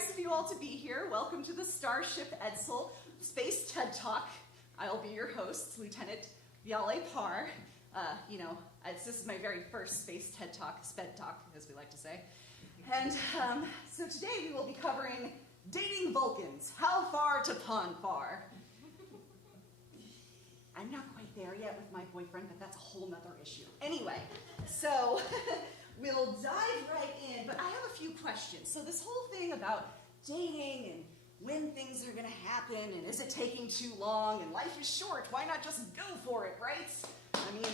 nice of you all to be here. Welcome to the Starship Edsel Space TED Talk. I'll be your host, Lieutenant Viale Parr. This is my very first Space TED Talk, SPED Talk, as we like to say. And so today we will be covering dating Vulcans. How far to pond far? I'm not quite there yet with my boyfriend, but that's a whole nother issue. Anyway, so we'll dive right in, but I have a few questions. So this whole thing about dating and when things are gonna happen and is it taking too long and life is short, why not just go for it, right? I mean,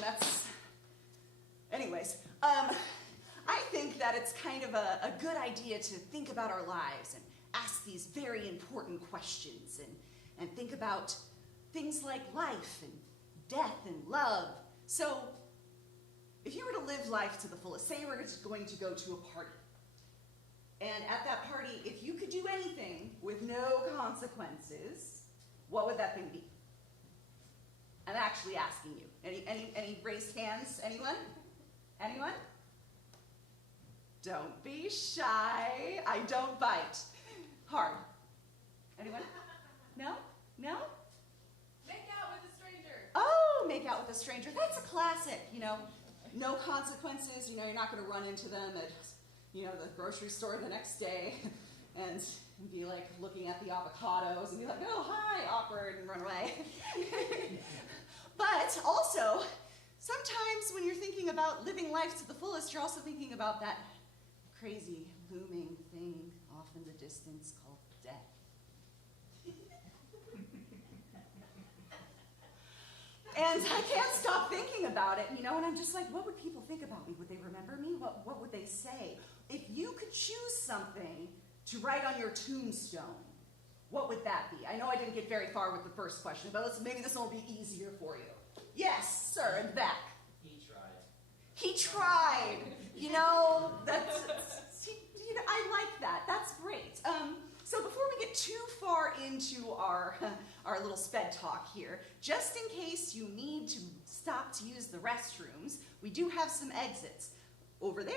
anyways, I think that it's kind of a good idea to think about our lives and ask these very important questions and think about things like life and death and love. So if you were to live life to the fullest, say you were going to go to a party, and at that party, if you could do anything with no consequences, what would that thing be? I'm actually asking you. Any raised hands? Anyone? Anyone? Don't be shy. I don't bite. Hard. Anyone? No? No? Make out with a stranger. Oh, make out with a stranger. That's a classic, No consequences, you're not going to run into them at, the grocery store the next day and be like looking at the avocados and be like, oh, hi, awkward, and run away. But also, sometimes when you're thinking about living life to the fullest, you're also thinking about that crazy looming thing off in the distance called death. And I can't stop thinking about it, and I'm just like, what would people think about me? Would they remember me? What would they say? If you could choose something to write on your tombstone, what would that be? I know I didn't get very far with the first question, but maybe this one will be easier for you. Yes, sir, in the back. He tried. He tried. I like that. That's great. So before we get too far into our little sped talk here, just in case you need to stop to use the restrooms, we do have some exits. Over there,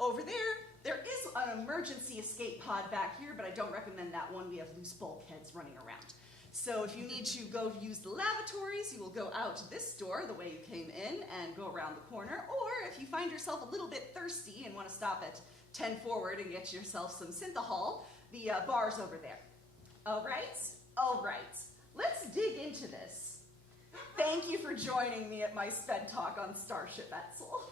over there. There is an emergency escape pod back here, but I don't recommend that one. We have loose bulkheads running around. So if you need to go use the lavatories, you will go out this door the way you came in and go around the corner. Or if you find yourself a little bit thirsty and want to stop at 10 forward and get yourself some synthahol, the bar's over there. All right? All right. Let's dig into this. Thank you for joining me at my sped talk on Starship Edsel.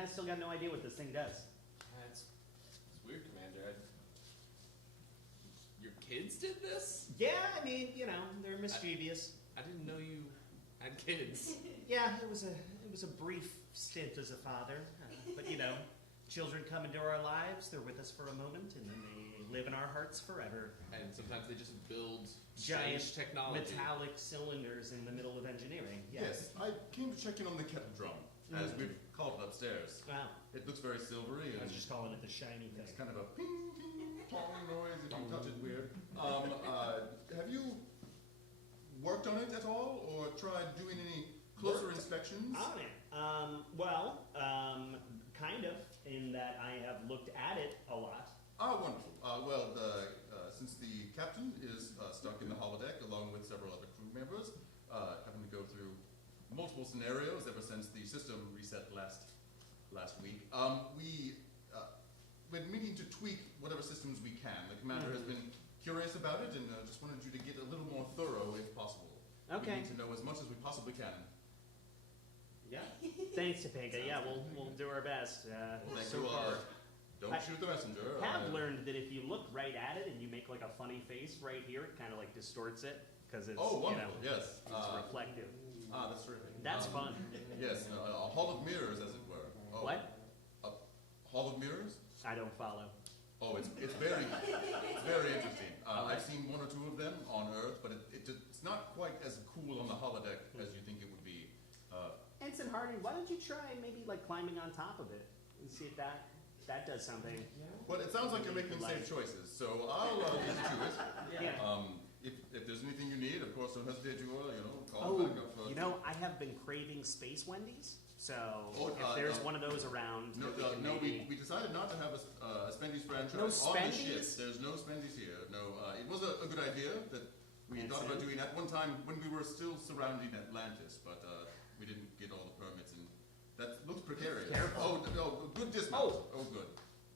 I still got no idea what this thing does. It's weird, Commander. Your kids did this? Yeah, I mean, they're mischievous. I didn't know you had kids. Yeah, it was a brief stint as a father, but children come into our lives. They're with us for a moment, and then they live in our hearts forever. And sometimes they just build giant technology. Metallic cylinders in the middle of engineering. Yes, I came to check in on the kettle drum. as we've called it upstairs. Wow. It looks very silvery, I and was just calling it the shiny thing. it's kind of a ping, ting, tong noise if you touch it weird. Have you worked on it at all, or tried doing any closer inspections? On it. Kind of, in that I have looked at it a lot. Wonderful. Since the captain is stuck in the holodeck along with several other crew members, having to go through multiple scenarios ever since the system reset last week, we've been meaning to tweak whatever systems we can. The commander has been curious about it and just wanted you to get a little more thorough if possible. Okay. We need to know as much as we possibly can. Yeah. Thanks, Topanga. Yeah, we'll do our best. Thank So you. far, Don't I shoot the messenger. have learned that if you look right at it and you make like a funny face right here, it kind of like distorts it because it's wonderful. Yes. it's reflective. That's terrific. That's fun. Yes, a hall of mirrors, as it were. Oh, What? A hall of mirrors? I don't follow. Oh, it's very interesting. I've seen one or two of them on Earth, but it's not quite as cool on the holodeck as you think it would be. Ensign Harding, why don't you try maybe like climbing on top of it and see if that does something? Well, it sounds like you're making safe choices, so I'll leave you to it. Yeah. If there's anything you need, of course, don't hesitate to call Oh, back up. I have been craving Space Wendy's, so Oh, if there's one of those around, We decided not to have a Spendy's franchise No on the ship. Spendy's? There's no Spendy's here. No, it was a good idea that we thought about doing at one time when we were still surrounding Atlantis, but we didn't get all the permits, and that looks precarious. Careful. Oh, no, good dismount. Oh, good.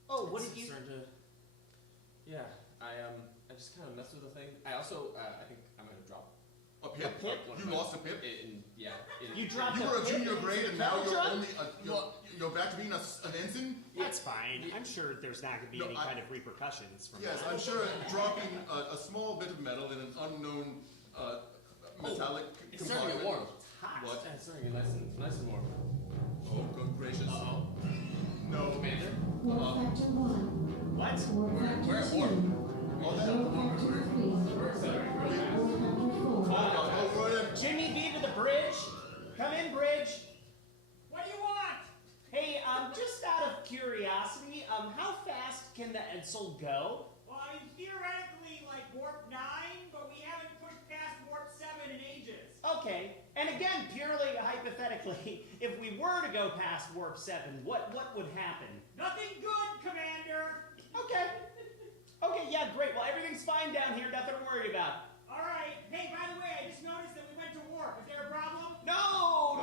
Oh, what did you? Yeah, I just kind of messed with the thing. I also, I think I'm gonna drop. A pip? You lost a pip? You dropped You a were a pip junior in grade, the and now you're truck? only you're back to being an ensign. That's fine. I'm sure there's not going to be any kind of repercussions from Yes, that. I'm sure dropping a small bit of metal in an unknown metallic It's starting to get warm. Hot. What? Yeah, it's starting to get nice and warm. Oh, good gracious. Uh-oh. No. Commander? Warp factor 1. What? We're at war. Warp factor 3. Warp factor 4. Oh, William. Jimmy B to the bridge. Come in, bridge. What do you want? Hey, just out of curiosity, how fast can the Edsel go? Well, I mean, theoretically, like warp 9, but we haven't pushed past warp 7 in ages. Okay, and again, purely hypothetically, if we were to go past warp 7, what would happen? Nothing good, Commander. Okay. Okay, yeah, great. Well, everything's fine down here. Nothing to worry about. All right. Hey, by the way, I just noticed that we went to warp. Is there a problem? No!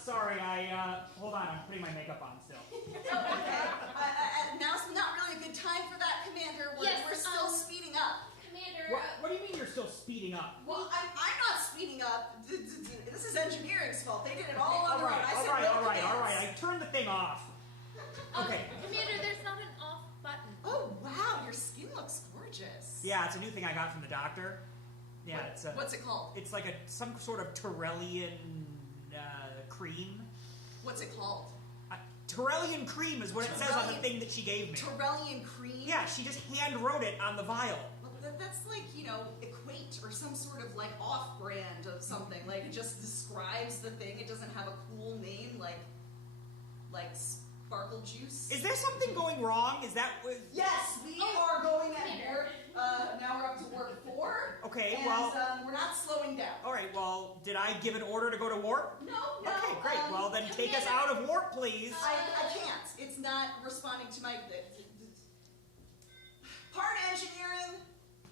Sorry, hold on, I'm putting my makeup on still. Now's not really a good time for that, Commander. We're still speeding up. Commander, What do you mean you're still speeding up? Well, I'm not speeding up. This is engineering's fault. They did it all on their own. I said no all right. commands. I turned the thing off. Okay. Commander, there's not an off button. Oh, wow, your skin looks gorgeous. Yeah, it's a new thing I got from the doctor. Yeah, it's a. What's it called? It's like some sort of Torellian cream. What's it called? Torellian cream is what it says on the thing that she gave me. Torellian cream? Yeah, she just hand wrote it on the vial. Well, that's like, Equate or some sort of like off-brand of something. Like it just describes the thing. It doesn't have a cool name like sparkle juice. Is there something going wrong? Is that Yes, we are going at Now we're up to warp 4. Okay, and, well... we're not slowing down. All right, well, did I give an order to go to warp? No. Okay, great. Well, then take us out of warp, please. I can't. It's not responding to my... Part engineering.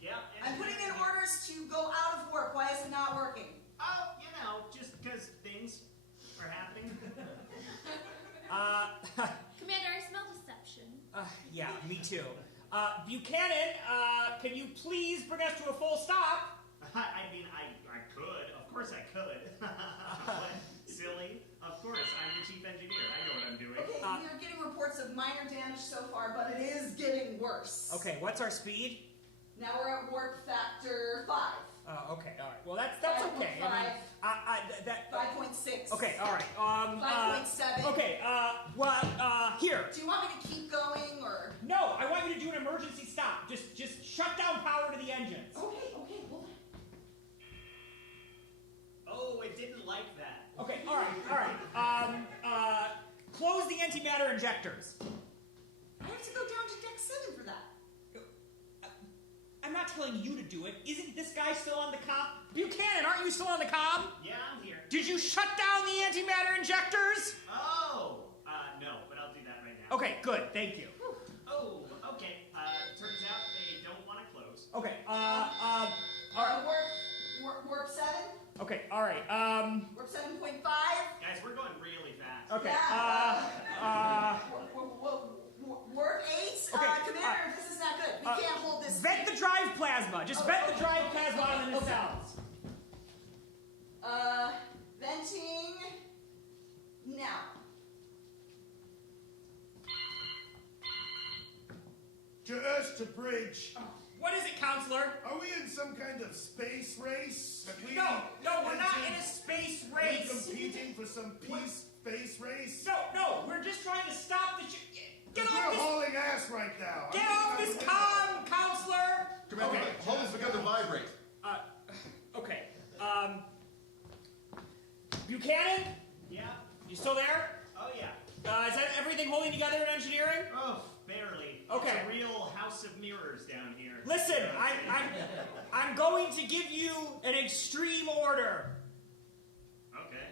Yep. I'm putting in orders to go out of warp. Why is it not working? Oh, you know, just because things are happening. Commander, I smell deception. Yeah, me too. Buchanan, can you please bring us to a full stop? I mean, I could. Of course I could. What? Silly? Of course, I'm the chief engineer. I know what I'm doing. Okay, we are getting reports of minor damage so far, but it is getting worse. Okay, what's our speed? Now we're at warp factor 5. Okay, all right. Well, that's okay. 5.6. Okay, all right. 5.7. Okay, here. Do you want me to keep going, or? No, I want you to do an emergency stop. Just shut down power to the engines. Okay, hold on. Oh, it didn't like that. Okay, all right. Close the antimatter injectors. I have to go down to deck 7 for that. I'm not telling you to do it. Isn't this guy still on the comm? Buchanan, aren't you still on the comm? Yeah, I'm here. Did you shut down the antimatter injectors? Oh, no, but I'll do that right now. Okay, good. Thank you. Oh, okay. Turns out they don't want to close. Okay, all right. Warp 7? Okay, all right. Warp 7.5? Guys, we're going really fast. Okay, Warp 8? Okay, Commander, this is not good. We can't hold this. Vent the drive plasma. Just vent the drive plasma out of the nacelles. Venting now. To us to bridge. What is it, Counselor? Are we in some kind of space race? No, we're not in a space race. Are we competing for some peace space race? No, we're just trying to stop the ship. Get off We're this. hauling ass right now. Get off this comm, Counselor. Commander, hull has begun to vibrate. Okay. Buchanan, Yeah? you still there? Oh, yeah. Is that everything holding together in engineering? Oh, barely. Okay. It's a real house of mirrors down here. Listen, I'm going to give you an extreme order. Okay.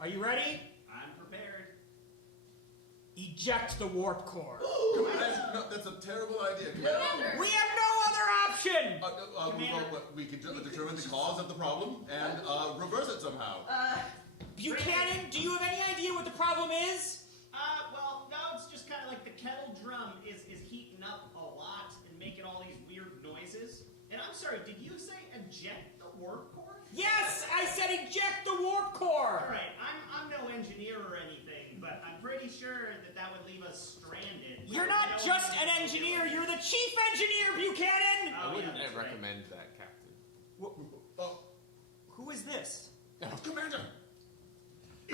Are you ready? I'm prepared. Eject the warp core. No, that's a terrible idea, Commander. We have no other option. We can determine the cause of the problem and reverse it somehow. Buchanan, do you have any idea what the problem is? Well, no, it's just kind of like the kettle drum is heating up a lot and making all these weird noises. And I'm sorry, did you say eject the warp core? Yes, I said eject the warp core. All right, I'm no engineer or anything, but I'm pretty sure that would leave us stranded. You're not just an engineer, you're the chief engineer, Buchanan! I wouldn't recommend that, Captain. Who is this? Commander!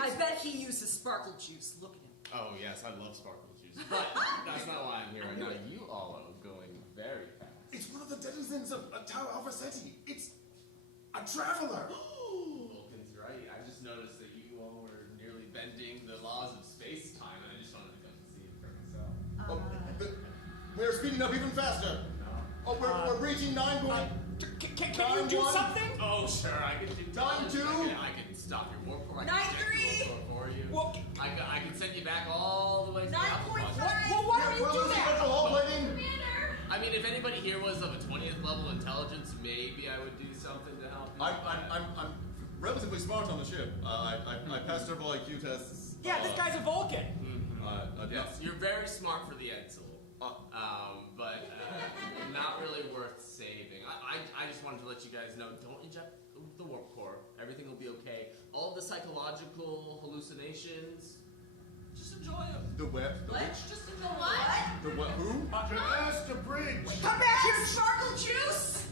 I bet he uses sparkle juice. Look at him. Oh, yes, I love sparkle juice. But that's not why I'm here right now. You all are going very fast. It's one of the denizens of Tau Alpha Ceti. It's a traveler. Vulcan's right. I just noticed that you all were nearly bending the laws of space-time, and I just wanted to come and see it for myself. We're speeding up even faster. No. We're reaching 9 point. Can you do something? Oh, sure, I can do 9-2. I can stop your warp core. I can 9-3. eject your warp core for you. Well, I can send you back all the way to the Alpha 9.5. Quadrant. well, why don't you We're do losing that? control hull plating. Commander! I mean, if anybody here was of a 20th level intelligence, maybe I would do something to help you. I'm relatively smart on the ship. I passed several IQ tests. Yeah, this guy's a Vulcan. Yes, you're very smart for the Edsel, but not really worth saving. I just wanted to let you guys know, don't eject the warp core. Everything will be okay. All the psychological hallucinations, just enjoy them. The web. The What? which? Just to know what? The what? Who? To us to bridge. Come back here! Sparkle juice?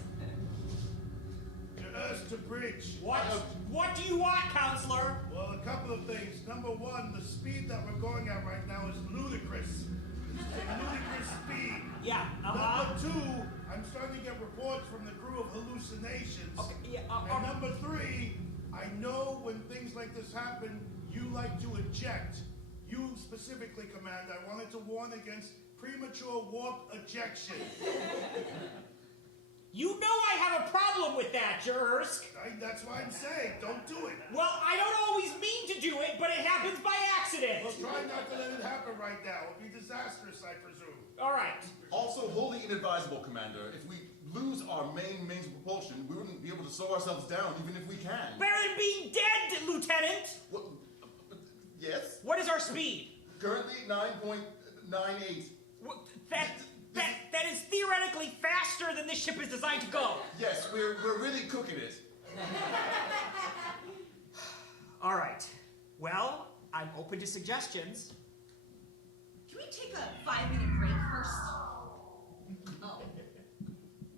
To us to bridge. What do you want, Counselor? Well, a couple of things. Number one, the speed that we're going at right now is ludicrous. It's a ludicrous speed. Yeah, Number two, I'm starting to get reports from the crew of hallucinations. Okay, yeah, And number three, I know when things like this happen, you like to eject. You specifically, Commander, I wanted to warn against premature warp ejection. You know I have a problem with that, Jursk. That's why I'm saying, don't do it. Well, I don't always mean to do it, but it happens by accident. Well, try not to let it happen right now. It'll be disastrous, I presume. All right. Also, wholly inadvisable, Commander. If we lose our main means of propulsion, we wouldn't be able to slow ourselves down, even if we can. Better than being dead, Lieutenant. What, yes? What is our speed? Currently 9.98. That is theoretically faster than this ship is designed to go. Yes, we're really cooking it. All right. Well, I'm open to suggestions. Can we take a 5-minute break first? Oh.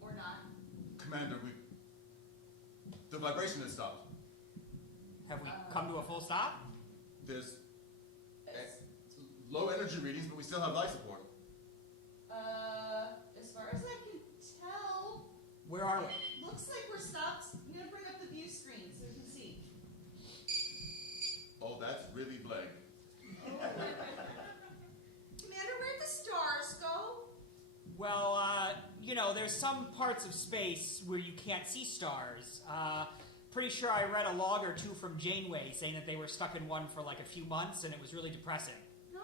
Or not? Commander, the vibration has stopped. Have we come to a full stop? There's low energy readings, but we still have life support. As far as I can tell, Where are we? looks like we're stopped. I'm gonna bring up the view screen so we can see. Oh, that's really blank. Commander, where'd the stars go? Well, there's some parts of space where you can't see stars. Pretty sure I read a log or two from Janeway saying that they were stuck in one for like a few months and it was really depressing. No.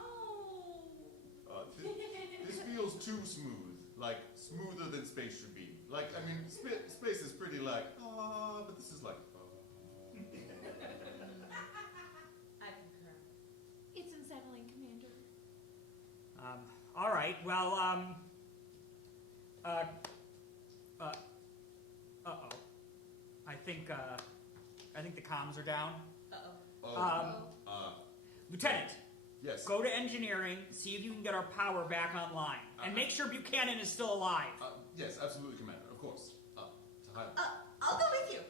This feels too smooth. Like, smoother than space should be. Like, I mean, space is pretty like, but this is like, I concur. It's unsettling, Commander. All right. Well, uh-oh. I think the comms are down. Lieutenant. Yes. Go to engineering, see if you can get our power back online. And make sure Buchanan is still alive. Yes, absolutely, Commander. Of course. I'll go with you.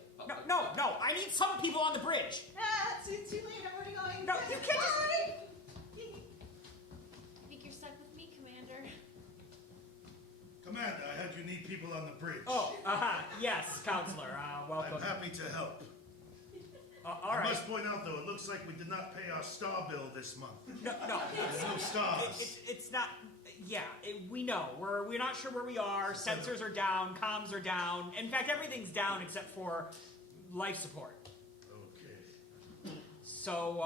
No. I need some people on the bridge. It's too late. I'm already going. No, you can't just... I think you're stuck with me, Commander. Commander, I heard you need people on the bridge. Oh, yes, Counselor. Welcome. I'm happy to help. All right. I must point out, though, it looks like we did not pay our star bill this month. No. There's no stars. It's not... Yeah, we know. We're not sure where we are. Sensors are down. Comms are down. In fact, everything's down except for life support. Okay. So,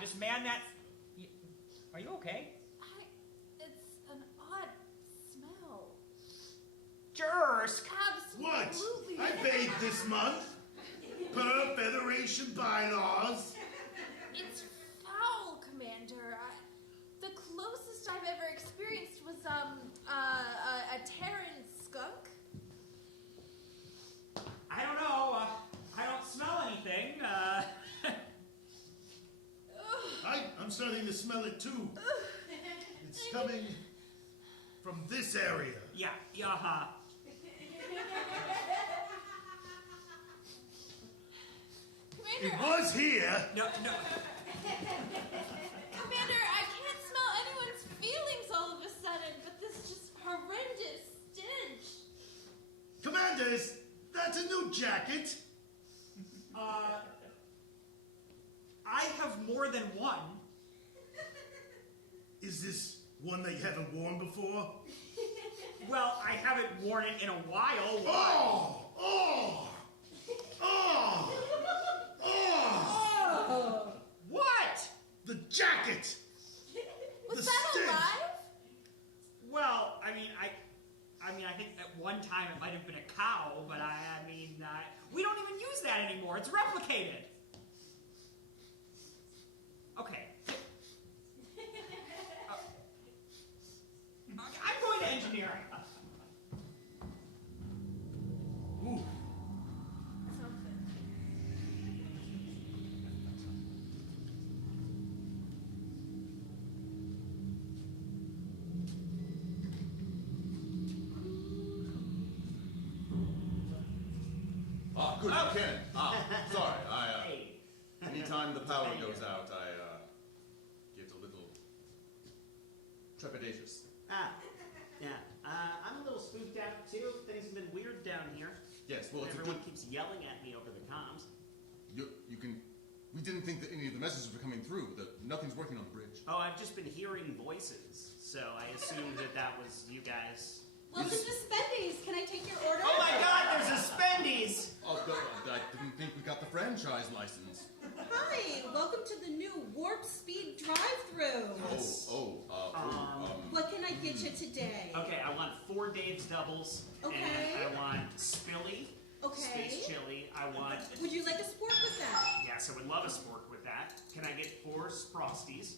just man that... Are you okay? It's an odd smell. Jursk! Absolutely. What? I bathed this month. Per Federation bylaws. It's foul, Commander. The closest I've ever experienced was a Terran skunk. I don't know. I don't smell anything. I'm starting to smell it too. It's coming from this area. Yeah. It was here. No. Commander, I can't smell anyone's feelings all of a sudden, but this just horrendous stench. Commanders, that's a new jacket. I have more than one. Is this one that you haven't worn before? Well, I haven't worn it in a while. What? The jacket! Was The that stench. alive? Well, I think at one time it might have been a cow, but we don't even use that anymore. It's replicated. Okay. I'm going to engineering. Ooh. Good, Buchanan. Sorry, Hey. anytime the power goes out, I, get a little trepidatious. Yeah. I'm a little spooked out too. Things have been weird down here. Yes, well, it's Everyone keeps yelling at me over the comms. We didn't think that any of the messages were coming through, that nothing's working on the bridge. Oh, I've just been hearing voices, so I assumed that was you guys. Welcome to Spendy's. Can I take your order? Oh my God, there's a Spendy's. Oh, I didn't think we got the franchise license. Hi, welcome to the new Warp Speed drive-thru. What can I get you today? Okay, I want 4 Dave's doubles. Okay. And I want Spilly. Okay. Space chili. I want. Would you like a spork with that? Yes, I would love a spork with that. Can I get 4 Frosties?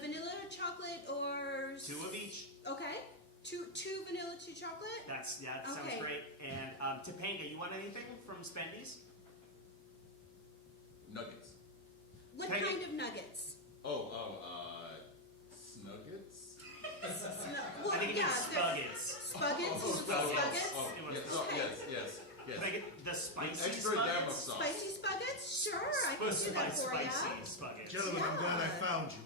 Vanilla, chocolate, or... 2 of each. Okay. Two vanilla, 2 chocolate? That sounds Okay. great. And Topanga, you want anything from Spendy's? Nuggets. What Can I kind get- of nuggets? Snuggets? Well, I think it yeah, means there's- spuggets. Spuggets? Oh, Spuggets? Oh, It was yes, the yes. Can I get the spicy With extra spuggets? gamma sauce. Spicy spuggets? Sure, I can do that for you. Spicy spuggets. Gentlemen, I'm Yeah. glad I found you.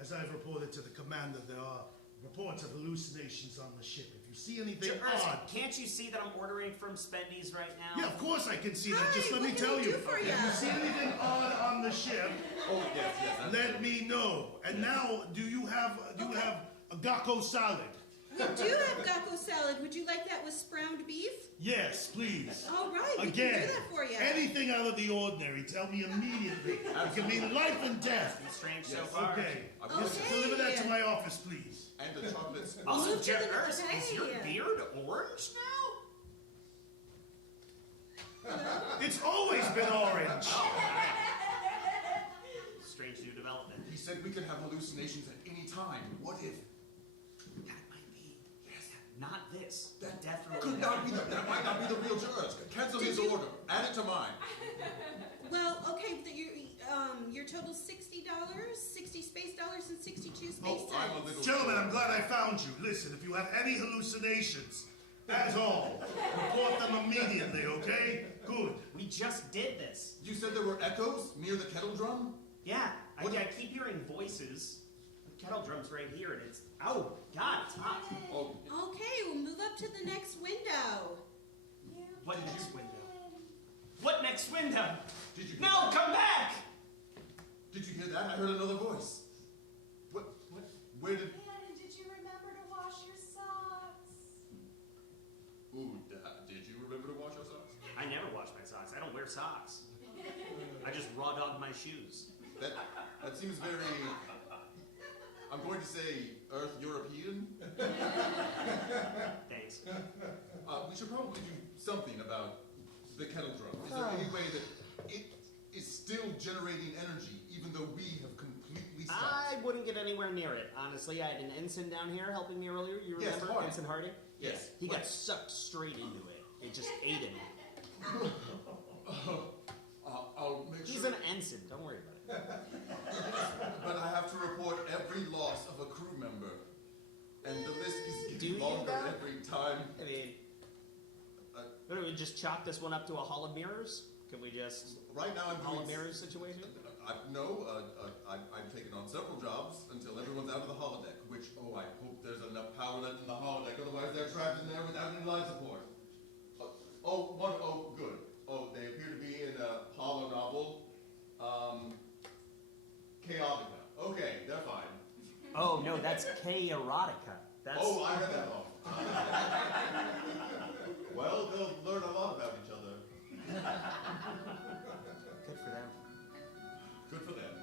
As I've reported to the commander, there are reports of hallucinations on the ship. If you see anything odd... Can't you see that I'm ordering from Spendy's right now? Yeah, of course I can see that. Hi, Just let what me can tell we you. do for If ya? you see anything odd on the ship, Oh, yes. let me know. And now, do you have a gakko salad? We do have gakko salad. Would you like that with ground beef? Yes, please. All right, we Again, can do that for you. anything out of the ordinary, tell me immediately. It can mean life and death. It's strange so Yes. far. Okay. Okay. Just deliver that to my office, please. And the chocolates. Also, Move to the- Nurse, okay. is your beard orange now? It's always been orange. Strange new development. He said we could have hallucinations at any time. What if? That might be. Yes. Not this. That definitely could not be. That might not be the real judge. Cancel his order. Add it to mine. Well, okay, your total's $60, 60 space dollars, and 62 space Oh, I'm a cents. little. Gentlemen, I'm glad I found you. Listen, if you have any hallucinations at all, report them immediately, okay? Good. We just did this. You said there were echoes near the kettle drum. Yeah. I What- keep hearing voices. The kettle drum's right here, and it's. Oh, God, it's hot. Oh, Okay, we'll move up to the next window. What next window? What next window? did you? No, come back! Did you hear that? I heard another voice. What? Where did? And did you remember to wash your socks? Ooh, did you remember to wash your socks? I never wash my socks. I don't wear socks. I just raw dog my shoes. That seems very. I'm going to say Earth European. Thanks. We should probably do something about the kettle drum. Is there any way that it is still generating energy, even though we have completely stopped? I wouldn't get anywhere near it, honestly. I had an ensign down here helping me earlier. You Yes, remember? Hardy. Ensign Hardy? Yes. He got Right. sucked straight into it. It just ate him. I'll make He's sure. an ensign. Don't worry about it. But I have to report every loss of a crew member, and the list is Do you getting longer though? every time. I mean, what do we just chalk this one up to a hall of mirrors? Can we just Right now, I'm hall of doing. mirrors situation? I've taken on several jobs until everyone's out of the holodeck. Which, I hope there's enough power left in the holodeck. Otherwise, they're trapped in there without any life support. Good. They appear to be in a holo novel. Chaotica. Okay, they're fine. Oh no, that's K erotica. That's I read that wrong. Well, they'll learn a lot about each other. good for them. Good for them.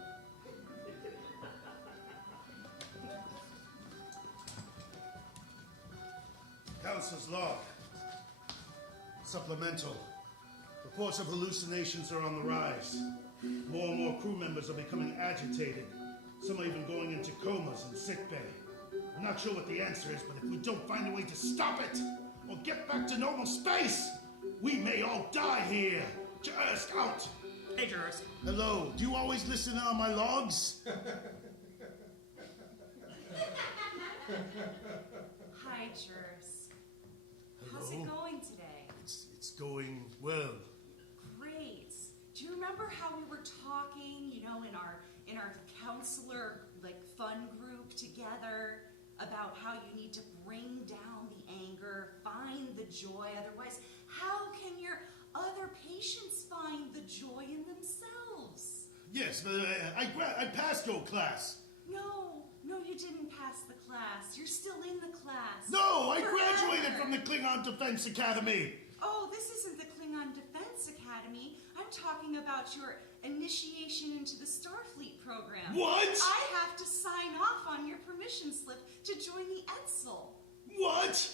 Council's log. Supplemental. Reports of hallucinations are on the rise. More and more crew members are becoming agitated. Some are even going into comas and sickbay. I'm not sure what the answer is, but if we don't find a way to stop it, or get back to normal space, we may all die here. Just out. Hey, Jurors. Hello. Do you always listen on my logs? Hi, Jers. Hello. How's it going today? It's going well. Great. Do you remember how we were talking, in our counselor fun group together about how you need to bring down the anger, find the joy, otherwise how can your other patients find the joy in themselves? Yes, but I passed your class. No, you didn't pass the class. You're still in the class. No, I Forever. graduated from the Klingon Defense Academy. Oh, this isn't the Klingon Defense Academy. I'm talking about your initiation into the Starfleet program. What? I have to sign off on your permission slip to join the Edsel. What?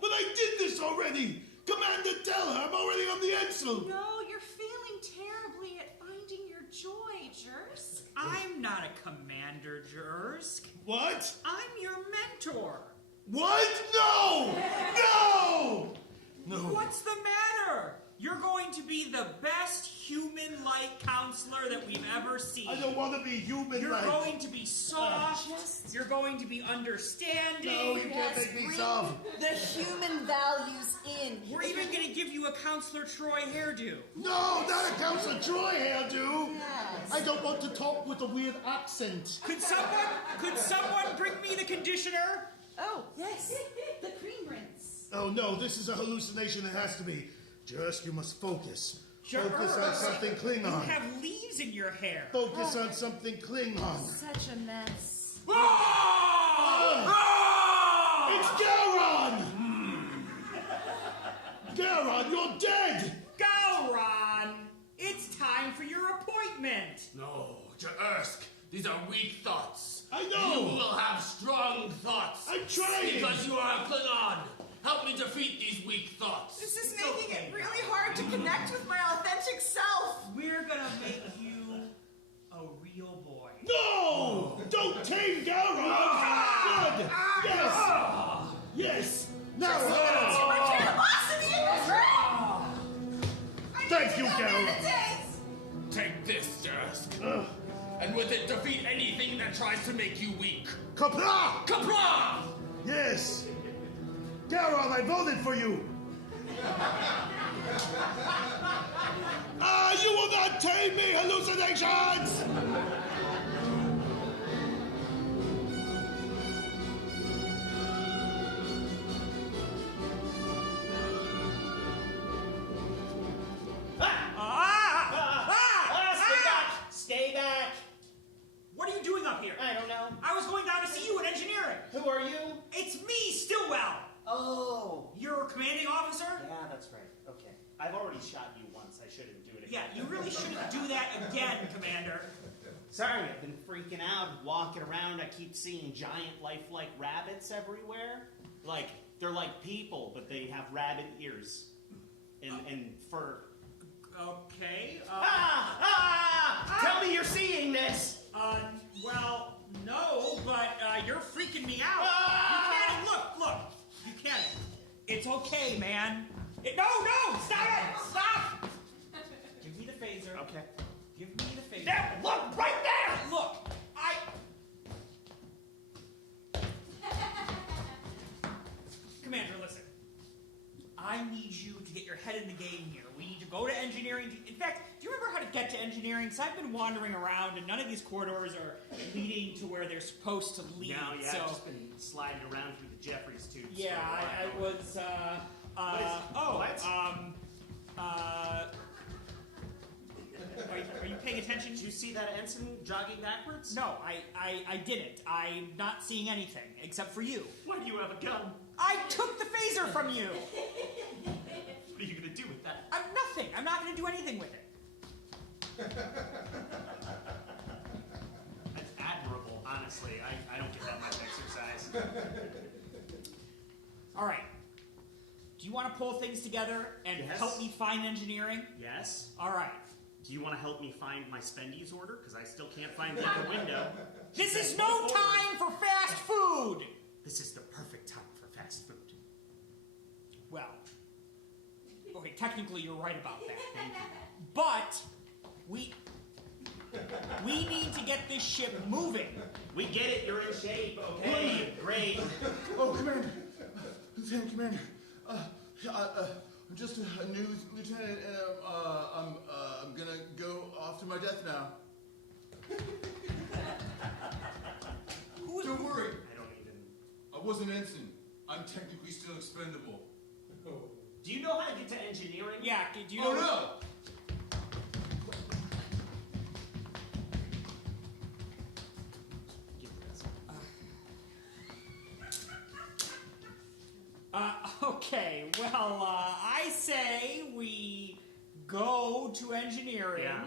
But I did this already. Commander, tell her I'm already on the Edsel. No, you're failing terribly at finding your joy, Jers. I'm not a commander, Jers. What? I'm your mentor. What? No! No! No. What's the matter? You're going to be the best human-like counselor that we've ever seen. I don't want to be human-like. You're going to be soft. You're going to be understanding. No, you can't make me soft. The human values in. We're even going to give you a Counselor Troy hairdo. No, not a Counselor Troy hairdo. Yes. I don't want to talk with a weird accent. Could someone bring me the conditioner? Oh, yes. The cream rinse. Oh no, this is a hallucination. It has to be. Just you must focus. Sure. Focus on something Klingon. You have leaves in your hair. Focus on something Klingon. Such a mess. It's Garon! Garon, you're dead! Gowron, it's time for your appointment. No, Ersk, these are weak thoughts. I know. You will have strong thoughts. I'm trying. Because you are a Klingon. Help me defeat these weak thoughts. This is making it really hard to connect with my authentic self. We're gonna make you a real boy. No! Don't tame Garon! Good! Yes! Yes! Now My animosity in this room! Thank you, Garon! Take this, Ersk. And with it, defeat anything that tries to make you weak. Kapla! Kapla! Yes! Garon, I voted for you! You will not tame me, hallucinations! Stay back! What are you doing up here? I don't know. I was going down to see you in engineering. Who are you? It's me, Stillwell. Oh. You're a commanding officer? Yeah, that's right. Okay. I've already shot you once. I shouldn't do it again. Yeah, you really shouldn't do that again, Commander. Sorry, I've been freaking out, walking around. I keep seeing giant lifelike rabbits everywhere. Like, they're like people, but they have rabbit ears and fur. Okay. Tell me you're seeing this! Well, no, but you're freaking me out. You can't. Look. You can't. It's okay, man. No! Stop it! Stop! Give me the phaser. Okay. Give me the phaser. There! Look! Right there! Look! Commander, listen. I need you to get your head in the game here. We need to go to engineering. In fact, do you remember how to get to engineering? Because I've been wandering around, and none of these corridors are leading to where they're supposed to lead. No, yeah, so, I've just been sliding around through the Jeffries tubes. yeah, I was. Are you paying attention? Did you see that ensign jogging backwards? No, I didn't. I'm not seeing anything except for you. Why do you have a gun? I took the phaser from you. What are you gonna do with that? Nothing. I'm not going to do anything with it. That's admirable, honestly. I don't get that much exercise. All right. Do you want to pull things together and Yes. help me find engineering? Yes? All right. Do you want to help me find my spendies order? Because I still can't find the other window. This is no time for fast food. This is the perfect time for fast food. Well, okay, technically you're right about that. Thank you. But we need to get this ship moving. We get it, you're in shape, okay? Great. Oh, Commander. Lieutenant Commander. I'm just a new lieutenant, and I'm gonna go off to my death now. Don't worry. I don't even... I was an ensign. I'm technically still expendable. Do you know how to get to engineering? Yeah, do you know? Oh no! Give me this. Okay, well, I say we go to engineering. Yeah.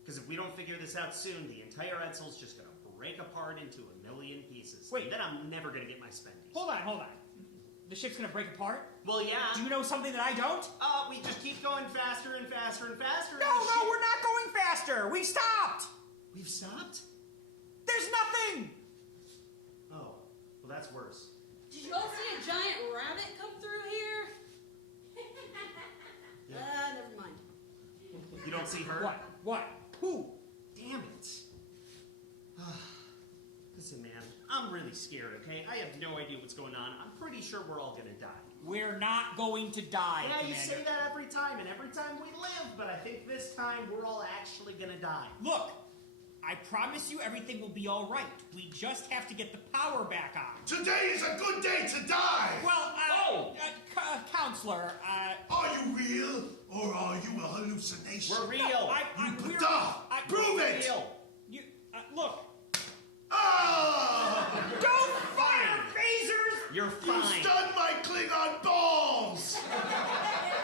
Because if we don't figure this out soon, the entire Edsel's just gonna break apart into a million pieces. Wait. And then I'm never gonna get my spendies. Hold on. The ship's gonna break apart? Well, yeah. Do you know something that I don't? We just keep going faster and faster and faster. No, we're not going faster. We've stopped. We've stopped? There's nothing. Oh, well, that's worse. Did you all see a giant rabbit come through here? Never mind. You don't see her? What? Who? Damn it. Listen, man, I'm really scared, okay? I have no idea what's going on. I'm pretty sure we're all gonna die. We're not going to die, Yeah, Commander. you say that every time, and every time we live, but I think this time we're all actually gonna die. Look, I promise you everything will be all right. We just have to get the power back on. Today is a good day to die! Well, Counselor, Are you real, or are you a hallucination? We're real. Prove it! Real. You, look. Ah! Don't fire phasers! You're You fine. stunned my Klingon balls!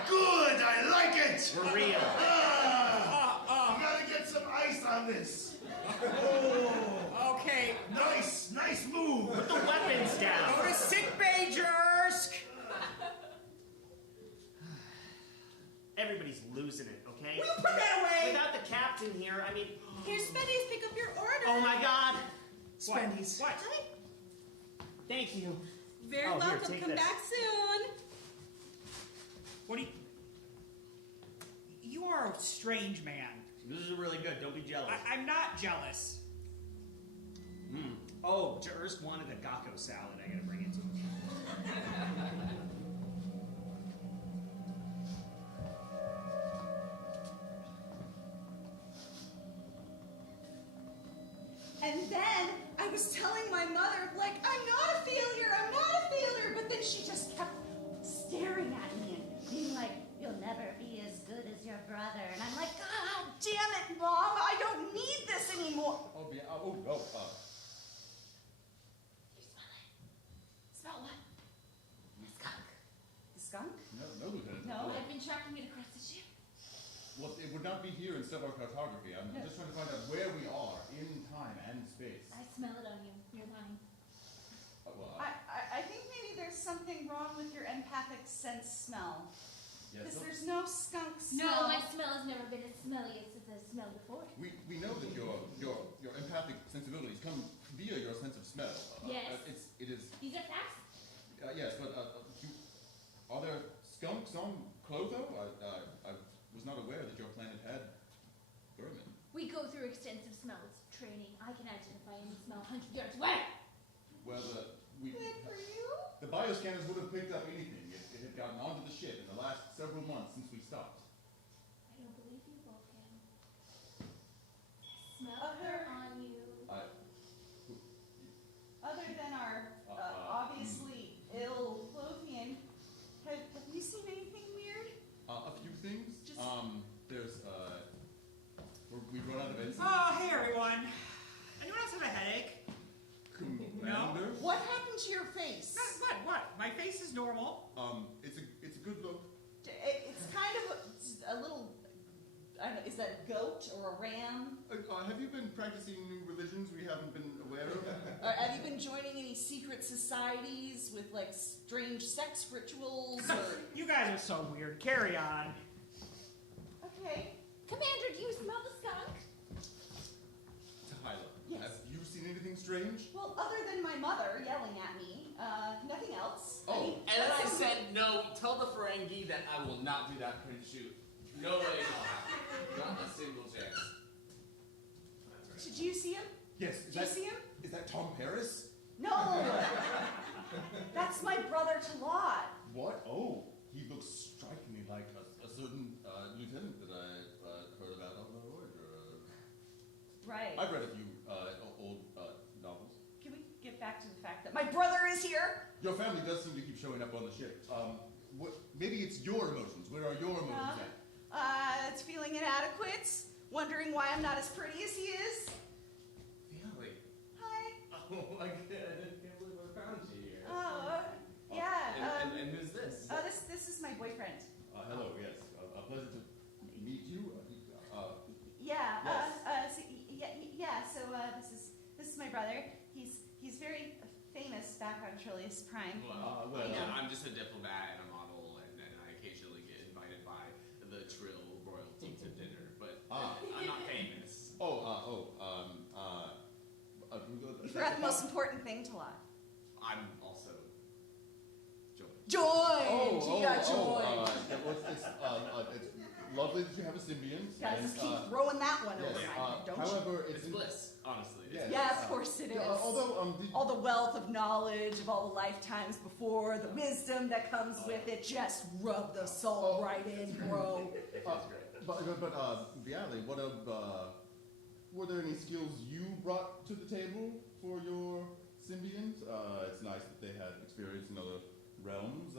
Good, I like it! We're real. We gotta get some ice on this. Oh, Okay. nice move. Put the weapons down. Go to sickbay, Jersk! Everybody's losing it, okay? Will you put that away? Without the captain here, I mean... Here, Spendies, pick up your order. Oh my god! What? Spendies. What? Thank you. Very Oh, here, welcome. take Come this. back soon. What do you... You are a strange man. This is really good. Don't be jealous. I'm not jealous. Oh, Jersk wanted a Gakko salad. I gotta bring it to him. And then I was telling my mother, like, I'm not a failure, but then she just kept staring at me and being like, you'll never be as good as your brother. And I'm like, God damn it, Mom, I don't need this anymore. Oh, yeah. You smell it? Smell what? The skunk. The skunk? No, Lieutenant. No? I've been tracking it across the ship. Well, it would not be here in stellar cartography. I'm just trying to find out where we are in time and space. I smell it on you. You're lying. I think maybe there's something wrong with your empathic sense smell. Yes, Because no, there's no skunk smell. No, my smell has never been as smelly as the smell before. we know that your empathic sensibilities come via your sense of smell. Yes. It is. These are facts. Yes, but are there skunks on Clotho? I was not aware that your planet had vermin. We go through extensive smells training. I can identify any smell 100 yards away. Well, Good for you. the bioscanners would have picked up anything if it had gotten onto the ship in the last several months since we stopped. I don't believe you, Vulcan. Smell her on you. Other than our obviously ill Clothian, have you seen anything weird? A few things. Just- There's we've run out of Edsel. Oh, hey, everyone. Anyone else have a headache? Commander. What happened to your face? What? My face is normal. It's a good look. It's kind of a little, I don't know, is that a goat or a ram? Have you been practicing new religions we haven't been aware of? Have you been joining any secret societies with like strange sex rituals or? You guys are so weird. Carry on. Okay. Commander, do you smell the skunk? Tyler, Yes. have you seen anything strange? Well, other than my mother yelling at me, nothing else. Oh, and I said no. Tell the Ferengi that I will not do that print shoot. No way in hell. Not a single chance. Did you see him? Yes. Did you see him? Is that Tom Paris? No. That's my brother Talat. What? Oh, he looks strikingly like a certain lieutenant that I heard about on the Voyager. Right. I've read a few old novels. Can we get back to the fact that my brother is here? Your family does seem to keep showing up on the ship. Maybe it's your emotions. Where are your emotions at? It's feeling inadequate, wondering why I'm not as pretty as he is. Really? Hi. Oh my god, I can't believe I found you here. Oh, yeah. And who's this? back on Trillius Prime. Well, well, I'm just a diplomat and a model, and I occasionally get invited by the Trill royalty to dinner, but I'm not famous. You forgot the most important thing to lie. I'm also joined. Joined! You got joined. It's lovely that you have a symbiont. Gotta and, just keep throwing that one yes, over my head, don't you? however, It's bliss, honestly. Yes. Yeah, of course it is. Although, all the wealth of knowledge of all the lifetimes before, the wisdom that comes with it, just rub the salt right in, bro. but Viali, were there any skills you brought to the table for your symbiont? It's nice that they had experience in other realms,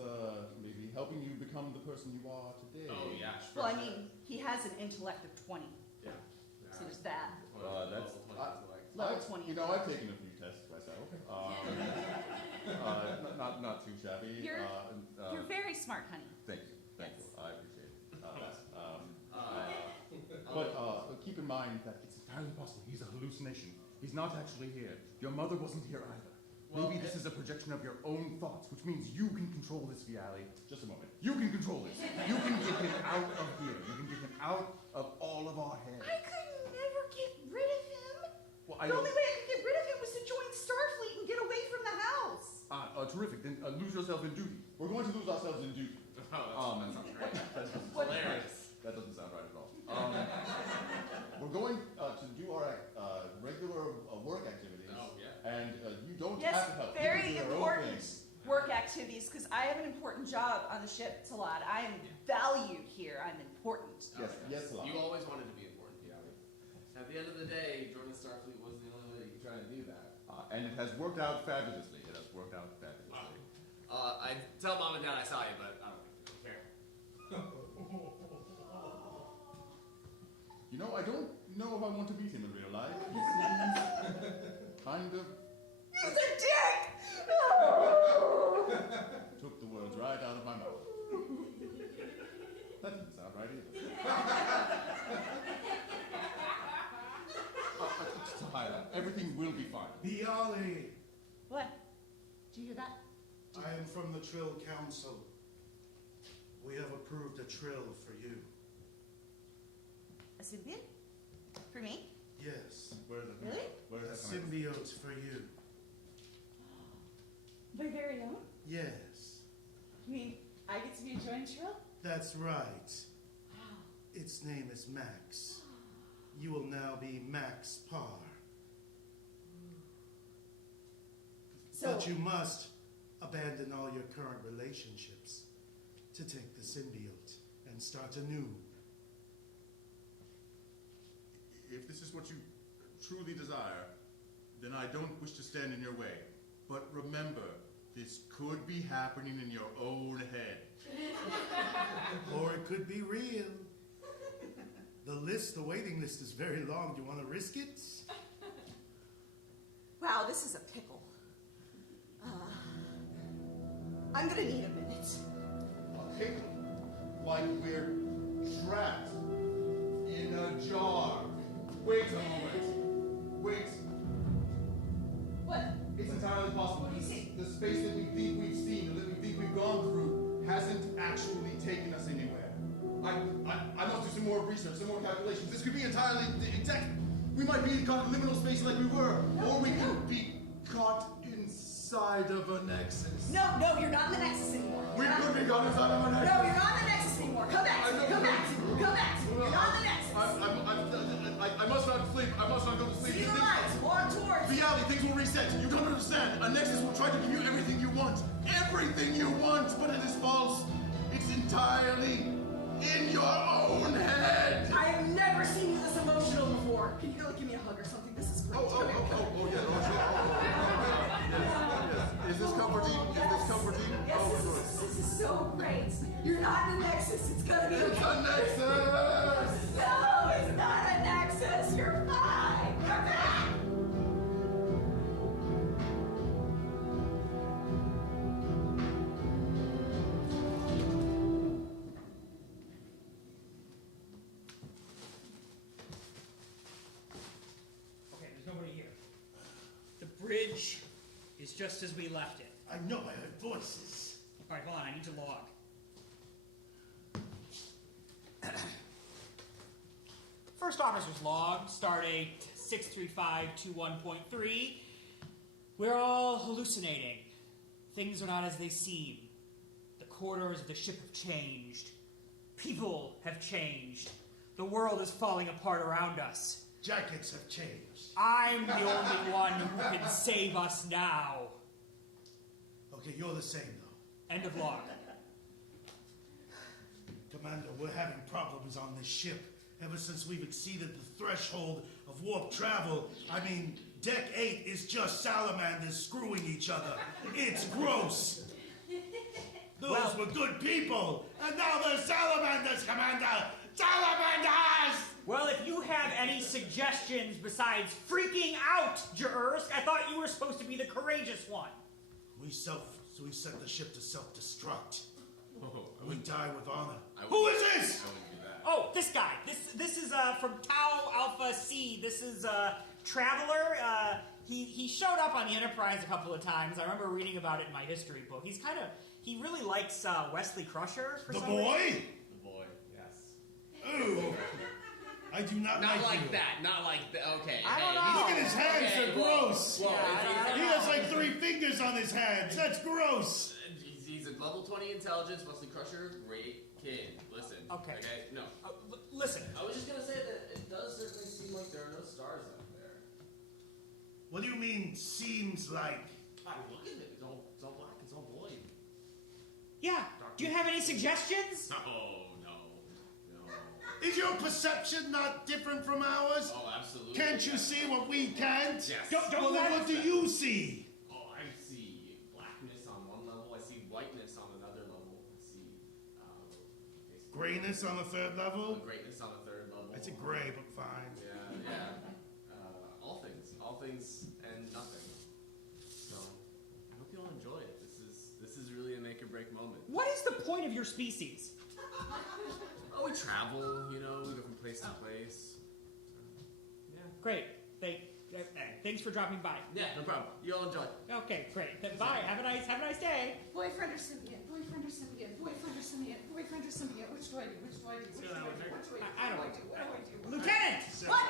maybe helping you become the person you are today. Oh, yeah, sure. Well, I mean, he has an intellect of 20. Yeah. So there's that. Level 20. You know, I've taken a few tests myself. Not too shabby. You're very smart, honey. Thank you. I appreciate it. But keep in mind that it's entirely possible he's a hallucination. He's not actually here. Your mother wasn't here either. Maybe this is a projection of your own thoughts, which means you can control this, Viali. Just a moment. You can control this. You can get him out of here. You can get him out of all of our heads. I could never get rid of him. Well, The only way I could get rid of him was to join Starfleet and get away from the house. Terrific. Then lose yourself in duty. We're going to lose ourselves in duty. Oh, that sounds great. Hilarious. That doesn't sound right at all. We're going to do our regular work activities. Oh, yeah. And you don't Yes, have to help. very You can do your own important thing. work activities, because I have an important job on the ship, Talad. I am valued here. I'm important. Yes, Lala. You always wanted to be important, Viali. At the end of the day, joining Starfleet was the only way you could try to do that. And it has worked out fabulously. I tell Mom and Dad I saw you, but I don't care. You know, I don't know if I want to meet him in real life. He seems kind of... He's a dick! Took the words right out of my mouth. That didn't sound right either. Tyler, everything will be fine. Viali, What? Did you hear that? I am from the Trill Council. We have approved a trill for you. A symbiont? For me? Yes, Where is it? Really? Where a is that coming symbiote for you. My very own? Yes, You mean I get to be a joint Trill? that's right. Wow. Its name is Max. You will now be Max Parr. So, But you must abandon all your current relationships to take the symbiote and start anew. If this is what you truly desire, then I don't wish to stand in your way. But remember, this could be happening in your own head. Or it could be real. The waiting list is very long. Do you want to risk it? wow, this is a pickle. I'm gonna need a minute. A pickle? Like we're trapped in a jar. Wait a moment. Wait. What? It's entirely possible. What do you see? The space that we think we've seen, or that we think we've gone through, hasn't actually taken us anywhere. I must do some more research, some more calculations. This could be entirely exact. We might be caught in liminal space like we were, or we could be caught inside of a nexus. No, you're not in the Nexus anymore. We could be caught inside of a nexus. No, you're not in the Nexus anymore. Come back. Come back. You're not in the Nexus. I must not sleep. I must not go to sleep. See the lights. Walk towards. Reality, things will reset. You don't understand. A nexus will try to give you everything you want. Everything you want, but it is false. It's entirely in your own head. I have never seen you this emotional before. Can you go give me a hug or something? This is great. Yes. Is this comforting? Yes, this is so great. You're not in the Nexus. It's gonna be okay. It's a nexus! No, it's not a Nexus. You're fine. Come back. Okay, there's nobody here. The bridge is just as we left it. I know I heard voices. All right, hold on. I need to log. First officer's log, stardate 63521.3. We're all hallucinating. Things are not as they seem. The corridors of the ship have changed. People have changed. The world is falling apart around us. Jackets have changed. I'm the only one who can save us now. Okay, you're the same, though. End of log. Commander, we're having problems on this ship. Ever since we've exceeded the threshold of warp travel, I mean, Deck 8 is just salamanders screwing each other. It's gross. Those were good people, and now they're salamanders, Commander! Salamanders! Well, if you have any suggestions besides freaking out, Jurors, I thought you were supposed to be the courageous one. We set the ship to self-destruct. Oh, We die with honor. I Who wouldn't- is this? I wouldn't do that. Oh, this guy. This is from Tau Alpha C. This is Traveler. He showed up on the Enterprise a couple of times. I remember reading about it in my history book. He really likes Wesley Crusher for The some reason. boy? The boy, yes. Ooh. I do not Not like like you. that. Not like that. Okay. I don't hey, know. Look at his hands, okay, they're whoa, gross. Whoa, Yeah, He has like 3 fingers on his hands. That's gross. he's a level 20 intelligence, Wesley Crusher, great kid. Listen. Okay. No. Listen. I was just gonna say that it does certainly seem like there are no stars out there. What do you mean, seems like? Look at it. It's all black. It's all void. Yeah. Do you have any suggestions? No. Is your perception not different from ours? Oh, absolutely. Can't you see what we can't? Yes. Don't Well, then let- what do you see? Oh, I see blackness on one level. I see whiteness on another level. I see basically Grayness on the 3rd level? greatness on the 3rd level. I said gray, but fine. Yeah. All things, and nothing. So I hope you all enjoy it. This is really a make or break moment. What is the point of your species? Oh, we travel. We go from place to place. Yeah. Great. Thanks for dropping by. Yeah, no problem. You all enjoy. Okay, great. Then bye. Have a nice day. Boyfriend or symbiote? Boyfriend or symbiote? Boyfriend or symbiote? Boyfriend or symbiote? Which do I do? Which do I do? Which do I do? Which do I do? I don't What know. do I do? What do I do? Lieutenant! So, What?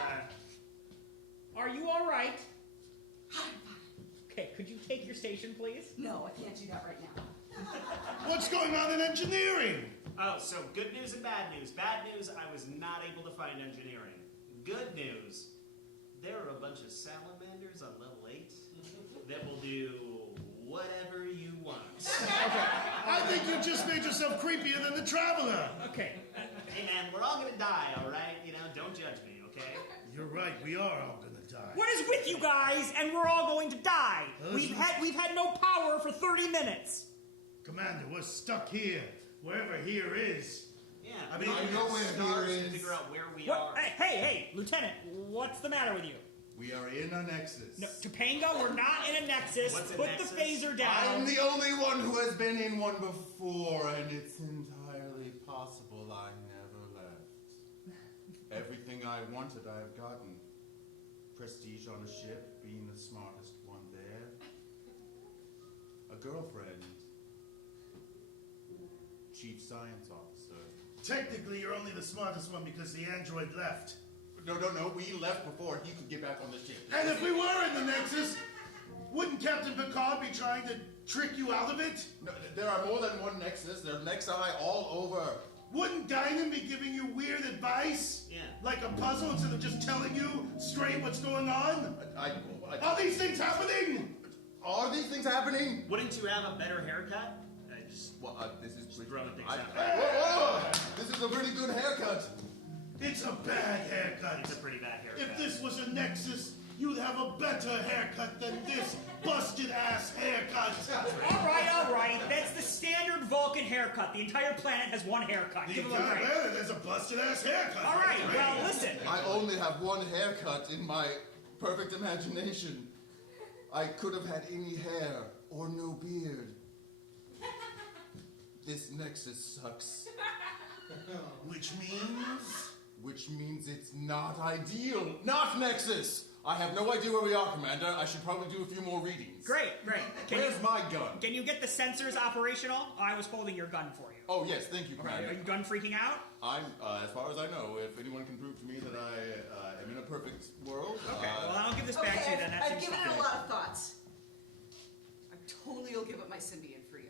Are you all right? I'm fine. Okay, could you take your station, please? No, I can't do that right now. what's going on in engineering? Oh, so good news and bad news. Bad news, I was not able to find engineering. Good news, there are a bunch of salamanders on level 8 that will do whatever you want. I think you just made yourself creepier than the Traveler. Okay. Hey man, we're all gonna die, alright? Don't judge me, okay? You're right, we are all gonna die. What is with you guys? And we're all going to die. We've had no power for 30 minutes. Commander, we're stuck here, wherever here is. Yeah, I we mean, don't I know have where stars here to is. figure out where we What? are. Hey, Lieutenant, what's the matter with you? We are in a nexus. No, Topanga, we're not in a nexus. What's a Put nexus? the phaser down. I'm the only one who has been in one before, and it's entirely possible I never left. Everything I wanted, I have gotten. Prestige on a ship, being the smartest one there. A girlfriend. Chief Science Officer. Technically, you're only the smartest one because the android left. No, we left before he could get back on the ship. And if we were in the Nexus, wouldn't Captain Picard be trying to trick you out of it? No, there are more than one nexus. There are nexi all over. Wouldn't Guinan be giving you weird advice? Yeah. Like a puzzle instead of just telling you straight what's going on? Are these things happening? Are these things happening? Wouldn't you have a better haircut? Well, this is throwing things out. Whoa! This is a pretty good haircut. It's a bad haircut. It's a pretty bad haircut. If this was a Nexus, you'd have a better haircut than this busted-ass haircut. All right. That's the standard Vulcan haircut. The entire planet has one haircut. The Give him a entire break. planet has a busted-ass haircut. All right, Great. well, listen. I only have one haircut in my perfect imagination. I could have had any hair or no beard. This nexus sucks. Which means? Which means it's not ideal. Not Nexus! I have no idea where we are, Commander. I should probably do a few more readings. Great. Where's my gun? Can you get the sensors operational? I was holding your gun for you. Oh, yes, thank you, Commander. Are you gun freaking out? I'm, as far as I know, if anyone can prove to me that I am in a perfect world. Okay, well, I'll give this back to you then. That I've seems given fine. it a lot of thoughts. I totally will give up my symbiont for you.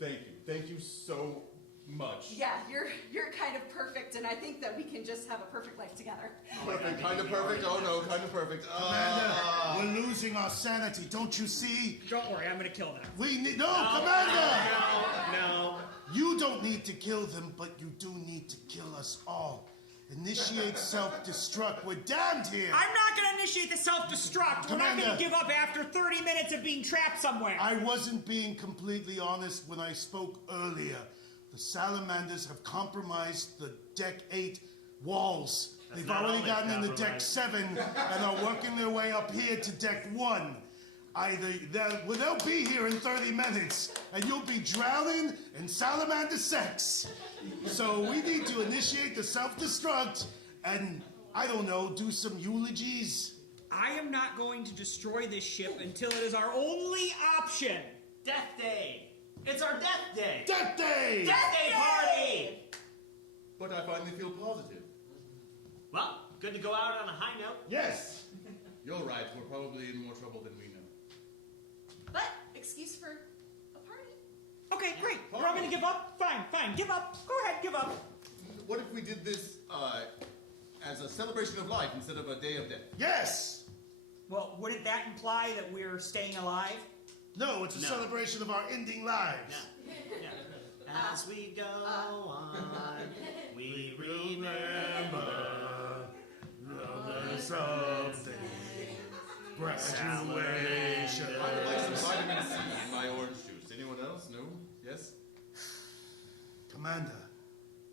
Thank you. Thank you so much. Yeah, you're kind of perfect, and I think that we can just have a perfect life together. Perfect, kind of perfect. Oh no, kind of perfect. Commander, we're losing our sanity. Don't you see? Don't worry, I'm gonna kill them. We need... No, Commander! No. You don't need to kill them, but you do need to kill us all. Initiate self-destruct. We're damned here. I'm not gonna initiate the self-destruct. We're not gonna Commander. give up after 30 minutes of being trapped somewhere. I wasn't being completely honest when I spoke earlier. The salamanders have compromised the Deck 8 walls. That's They've not already all gotten they've into Deck 7 and are working their way up here to Deck 1. They'll be here in 30 minutes, and you'll be drowning in salamander sex. So we need to initiate the self-destruct and, I don't know, do some eulogies. I am not going to destroy this ship until it is our only option. Death Day. It's our Death Day. Death Day! Death Day party! But I finally feel positive. Well, good to go out on a high note. Yes! You're right. We're probably in more trouble than we know. But, excuse for a party. Okay, great. We're all gonna give up? Fine. Give up. Go ahead, give up. What if we did this as a celebration of life instead of a day of death? Yes! Well, wouldn't that imply that we're staying alive? No, it's a celebration of our ending lives. Yeah. As we go on, we remember the someday graduation. I would like some vitamin C in my orange juice. Anyone else? No? Yes? Commander,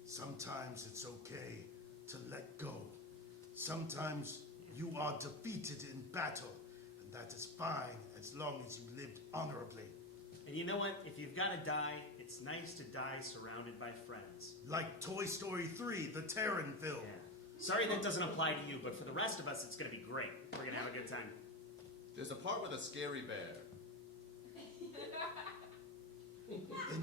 sometimes it's okay to let go. Sometimes you are defeated in battle, and that is fine as long as you lived honorably. And you know what? If you've got to die, it's nice to die surrounded by friends. Like Toy Story 3, the Terran film. Yeah. Sorry that doesn't apply to you, but for the rest of us, it's going to be great. We're going to have a good time. There's a part with a scary bear.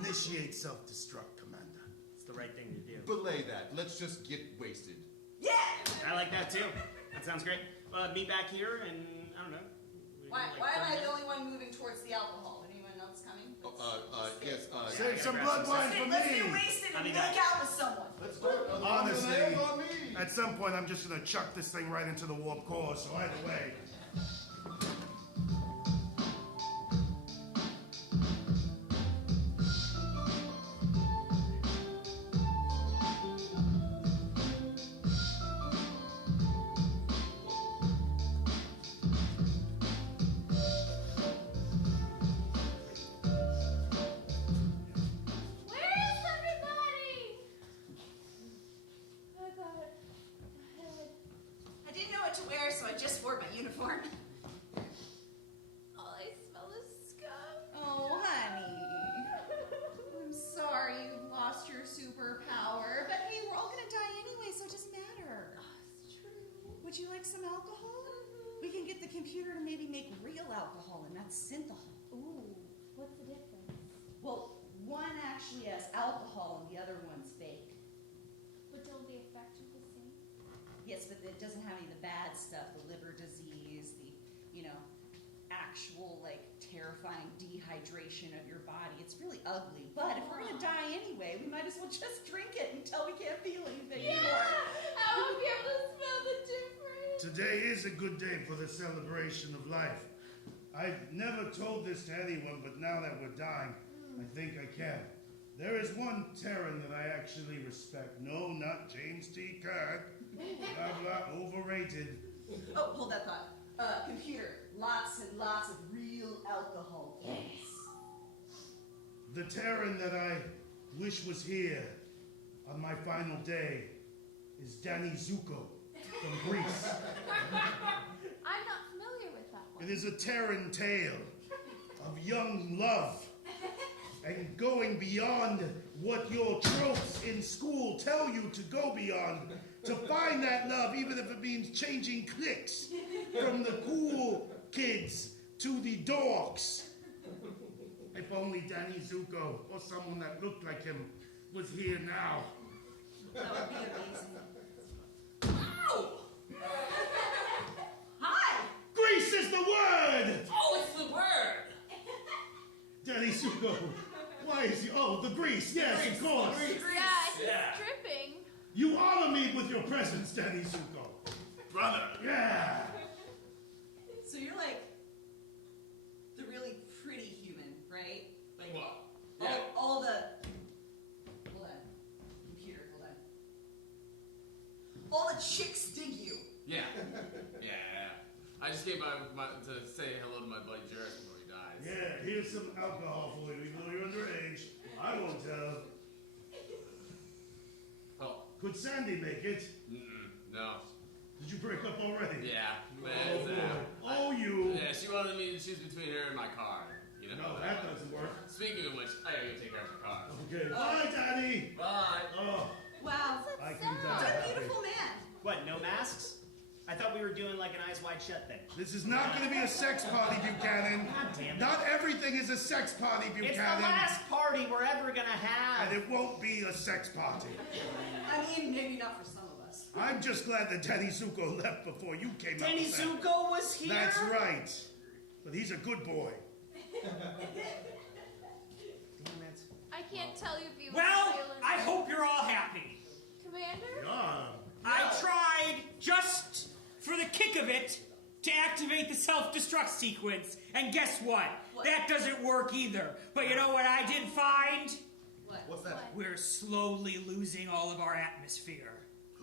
Initiate self-destruct, Commander. It's the right thing to do. Belay that. Let's just get wasted. Yeah! I like that too. That sounds great. Meet back here and, I don't know. Why am I the only one moving towards the alcohol? Anyone else coming? Yes. Save some blood wine for Let's me. get wasted I'll and be make back. out with someone. Let's start. Honestly, On me. at some point I'm just going to chuck this thing right into the warp core, so either way. I didn't know what to wear, so I just wore my uniform. All I smell is scum. Oh, honey. I'm sorry you lost your superpower, but hey, we're all gonna die anyway, so it doesn't matter. It's true. Would you like some alcohol? We can get the computer to maybe make real alcohol and not synthahol. Ooh, what's the difference? Well, one actually has alcohol and the other one's fake. But don't the effect be the same? Yes, but it doesn't have any of the bad stuff, the liver disease, the, actual, terrifying dehydration of your body. It's really ugly. But if we're gonna die anyway, we might as well just drink it until we can't feel anything anymore. I won't be able to smell the difference. Today is a good day for the celebration of life. I've never told this to anyone, but now that we're dying, I think I can. There is one Terran that I actually respect. No, not James T. Kirk. Blah, blah, overrated. Oh, hold that thought. Computer, lots and lots of real alcohol, please. The Terran that I wish was here on my final day is Danny Zuko from Greece. I'm not familiar with that one. It is a Terran tale of young love and going beyond what your tropes in school tell you to go beyond to find that love, even if it means changing cliques from the cool kids to the dorks. If only Danny Zuko or someone that looked like him was here now. That would be amazing. Ow! Hi! Grease is the word! Oh, it's the word! Danny Zuko, why is he? Oh, the grease, yes, of course. Yeah, he's dripping. You honor me with your presence, Danny Zuko. Brother! Yeah. So you're like the really pretty human, right? Like What? Yeah. all the. Hold on. Computer, hold on. All the chicks dig you. Yeah. Yeah. I just came by to say hello to my buddy Jarrett before he dies. Yeah, here's some alcohol for you, even though you're underage. I won't tell. Oh. Could Sandy make it? No. Did you break up already? Yeah. Oh, Man, boy. Oh, you. Yeah, she wanted me to choose between her and my car. You know? No, that doesn't work. Speaking of which, I gotta go take care of the car. Okay. Bye, Daddy. Bye. Oh, Wow. I can What die. a beautiful man. What, no masks? I thought we were doing like an Eyes Wide Shut thing. This is not going to be a sex party, Buchanan. God damn it. Not everything is a sex party, Buchanan. It's the last party we're ever gonna have. And it won't be a sex party. I mean, maybe not for some of us. I'm just glad that Danny Zuko left before you came out. Danny with that. Zuko was here? That's right. But he's a good boy. Damn it. I can't tell you if you Well, feeling I it. hope you're all happy. Commander? Yeah. I tried, just for the kick of it, to activate the self-destruct sequence, and guess what? What? That doesn't work either. But you know what I did find? What? What's that? We're slowly losing all of our atmosphere.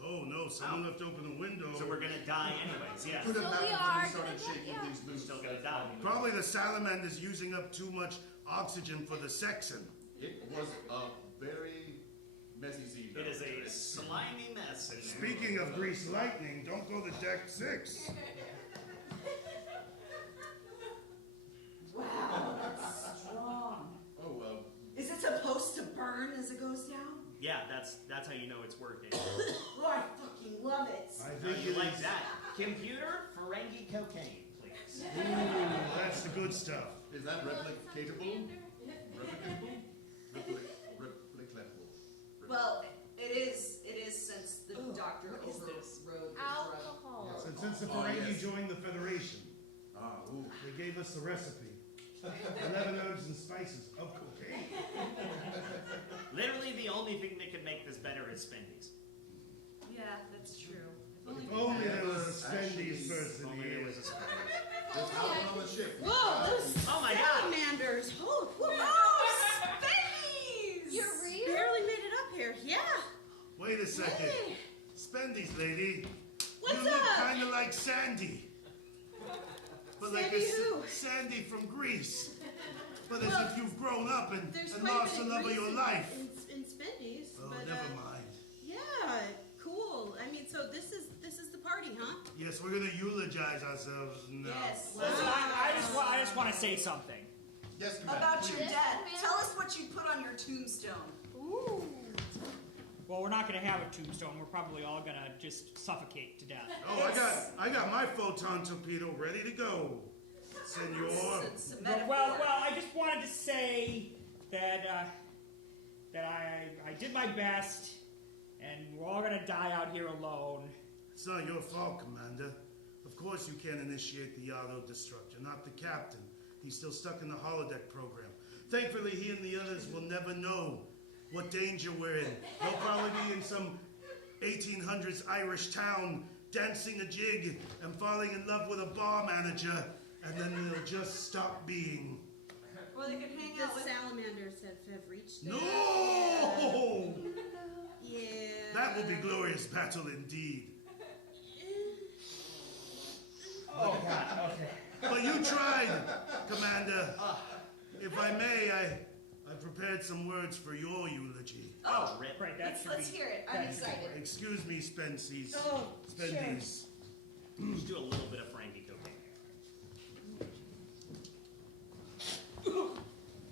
Oh, no, someone left open a window. So we're gonna die anyways, yeah. Could have So we happened when are we started gonna- shaking yeah. things loose. Still gonna die. Probably the salamander's using up too much oxygen for the sexon. It was a very messy scene. It is a slimy mess in there. Speaking of grease lightning, don't go to deck 6. Wow, that's strong. Oh, well. Is it supposed to burn as it goes down? Yeah, that's how you know it's working. Oh, I fucking love it. I How think you it like is- that? Computer, Ferengi cocaine, please. Ooh, that's the good stuff. Is that replicatable? Commander? Replicatable? Replicatable. Well, it is since the doctor overrode the drug. Alcohol. Since the Oh, Ferengi yes. joined the Federation, Ah, ooh. they gave us the recipe. 11 herbs and spices of cocaine. Literally the only thing that could make this better is Spendy's. Yeah, that's true. If only there was a Actually, Spendy's person Only there here. was a Spendy's. There's alcohol on the ship. Whoa, those Oh my god! salamanders! Oh, Spendies! You're real? Barely made it up here. Yeah. Wait a second. Hey. Spendy's lady. What's you look up? kind of like Sandy. But like Sandy who? Sandy from Greece. But as Well, if you've grown up and There's and quite a lost bit the love of grease your in- life. in Spendy's. Oh, but, never mind. Yeah, cool. I mean, so this is the party, huh? Yes, we're gonna eulogize ourselves now. Yes. Listen, I just want to say something. Yes, Commander. About your Yes, death. Commander. Tell us what you put on your tombstone. Ooh. Well, we're not going to have a tombstone. We're probably all going to just suffocate to death. Oh, I got my photon torpedo ready to go, senor. It's a metaphor. Well, I just wanted to say that I did my best, and we're all going to die out here alone. It's not your fault, Commander. Of course you can't initiate the auto-destruct. You're not the captain. He's still stuck in the holodeck program. Thankfully, he and the others will never know what danger we're in. They'll probably be in some 1800s Irish town, dancing a jig and falling in love with a bar manager, and then they'll just stop being. Or they could hang The out with. salamanders have reached it. No! Yeah. That will be glorious battle indeed. Oh god, okay. But you tried, Commander. If I may, I prepared some words for your eulogy. Oh, rip. Right, that should Let's be... hear it. I'm excited. Excuse me, Spencies. Oh, Spendies. Just do a little bit of Ferengi cocaine.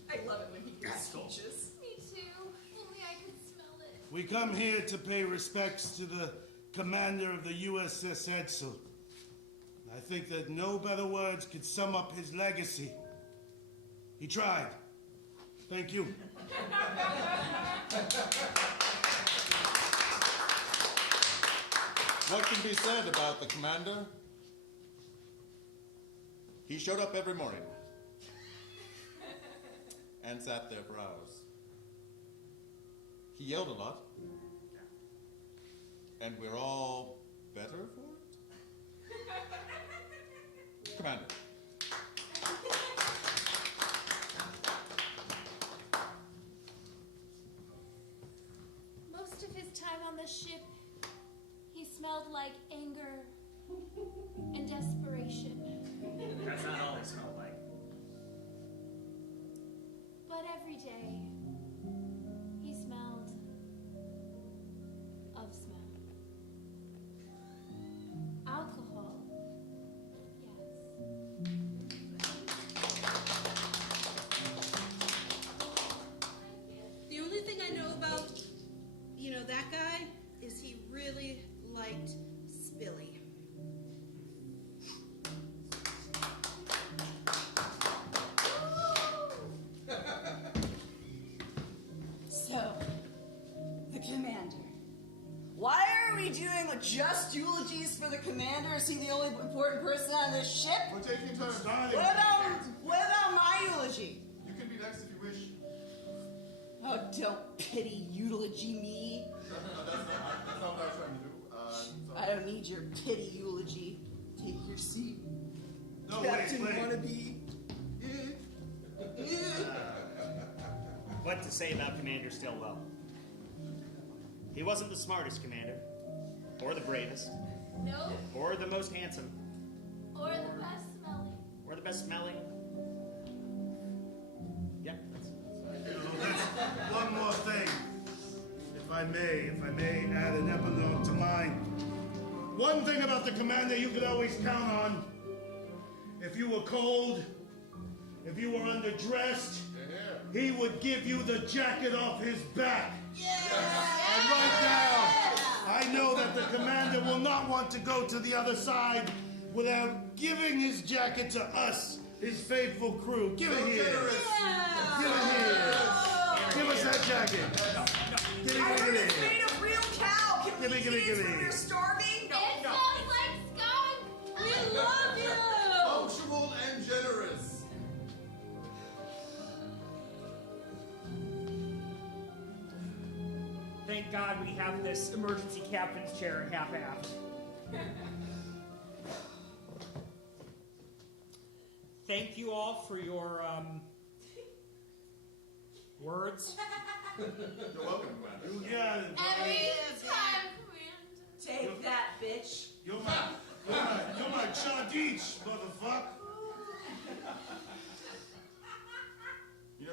I love it when he gives Cool. speeches. Me too. Only I could smell it. We come here to pay respects to the commander of the USS Edsel. I think that no better words could sum up his legacy. He tried. Thank you. What can be said about the commander? He showed up every morning and sat there for hours. He yelled a lot, and we're all better for it? Commander. Most of his time on the ship, he smelled like anger and desperation. That's not all they smell like. But every day, he smelled of smell. Alcohol, yes. The only thing I know about, that guy is he really liked Spilly. So, the commander. Why are we doing just eulogies for the commander? Is he the only important person on this ship? We're taking turns. What about my eulogy? You can be next if you wish. Oh, don't pity eulogy me. No, that's not what I was trying to do. I don't need your pity eulogy. Take your seat. No, Captain wait. Wannabe. What to say about Commander Stillwell? He wasn't the smartest commander, or the bravest, No, or the most handsome, or the best smelling. or the best smelling. Yeah, that's That's one more thing. If I may add an epilogue to mine. One thing about the commander you could always count on. If you were cold, if you were underdressed, he would give you the jacket off his back. And right now, I know that the commander will not want to go to the other side without giving his jacket to us, his faithful crew. Give it here. Give it here. Give us that jacket. Give I it heard here. it's made of real cow. Can we Give me, eat give it me. when we're starving? It smells like skunk. We love you. Punctual and generous. Thank God we have this emergency captain's chair in half-aft. Thank you all for your words. You're welcome, Commander. You got it, boy. Every time, Commander. Take that, bitch. You're my Chadich, motherfucker.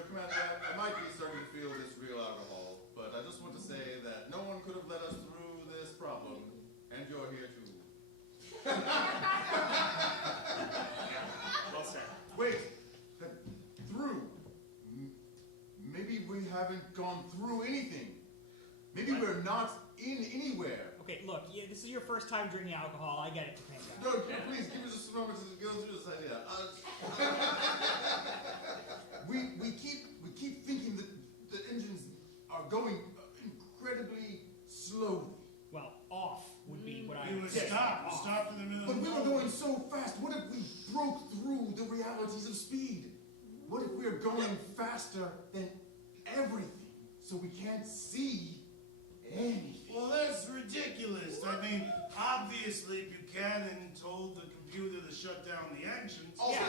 Commander, I might be starting to feel this real alcohol, but I just want to say that no one could have led us through this problem, and you're here too. well said. Wait, through? Maybe we haven't gone through anything. Maybe we're not in anywhere. Okay, look, this is your first time drinking alcohol. I get it. Thank God. No, please give me just a moment to go through this idea. We keep thinking that the engines are going incredibly slowly. Well, off would be what I We would would say. stop Off. in the middle But of we the were road. going so fast. What if we broke through the realities of speed? What if we're going faster than everything, so we can't see anything? Well, that's ridiculous. I mean, obviously Buchanan told the computer to shut down the engines. Oh, Yeah. I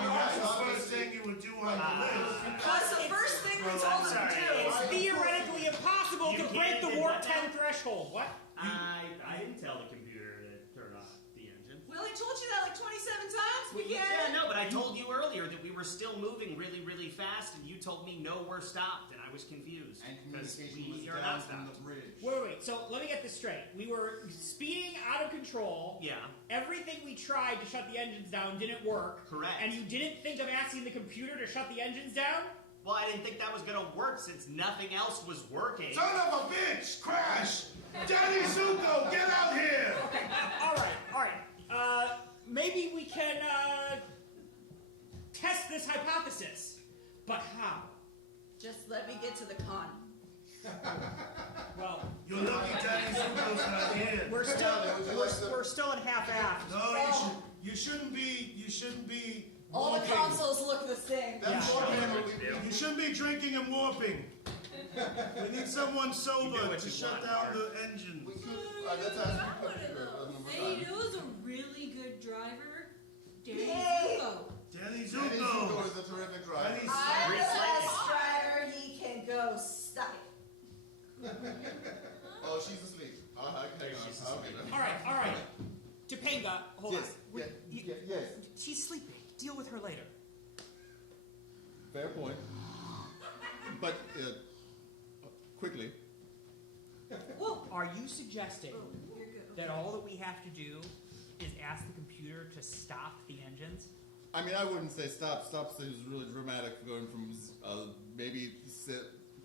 mean, that's the first thing you would do on the list. That's the first thing we told him to do. It's theoretically impossible You to break can't the do warp what 10 threshold. What? I didn't tell the computer to turn off the engine. We only told you that like 27 times. We Yeah, get it. no, but I told you earlier that we were still moving really, really fast, and you told me no, we're stopped, and I was confused. And because communication was we are down not from stopped. the bridge. Wait. So let me get this straight. We were speeding out of control. Yeah, Everything we tried to shut the engines down didn't work. correct. And you didn't think of asking the computer to shut the engines down? Well, I didn't think that was gonna work since nothing else was working. Son of a bitch! Crash! Danny Zuko, get out here! Okay, all right. Maybe we can, test this hypothesis. But how? Just let me get to the con. Well, You're lucky Danny Zuko's not here. we're still in half-assed. No, you shouldn't be All the warping. consoles look the same. That's more hammer. You shouldn't be drinking and warping. We need someone sober to shut down the engine. We could, let's ask you computer. Hey, you know who's a really good driver? Danny Yay! Zuko. Danny Danny Zuko Zuko. is a terrific driver. Danny I'm the Zuko. best driver. He can go suck it. Oh, she's asleep. Hang on. I'll get her. All right. Topanga, hold Yes, on. yes. She's sleeping. Deal with her later. Fair point. But, quickly. Are you suggesting You're good. that all that we have to do is ask the computer to stop the engines? I mean, I wouldn't say stop. Stop seems really dramatic, going from maybe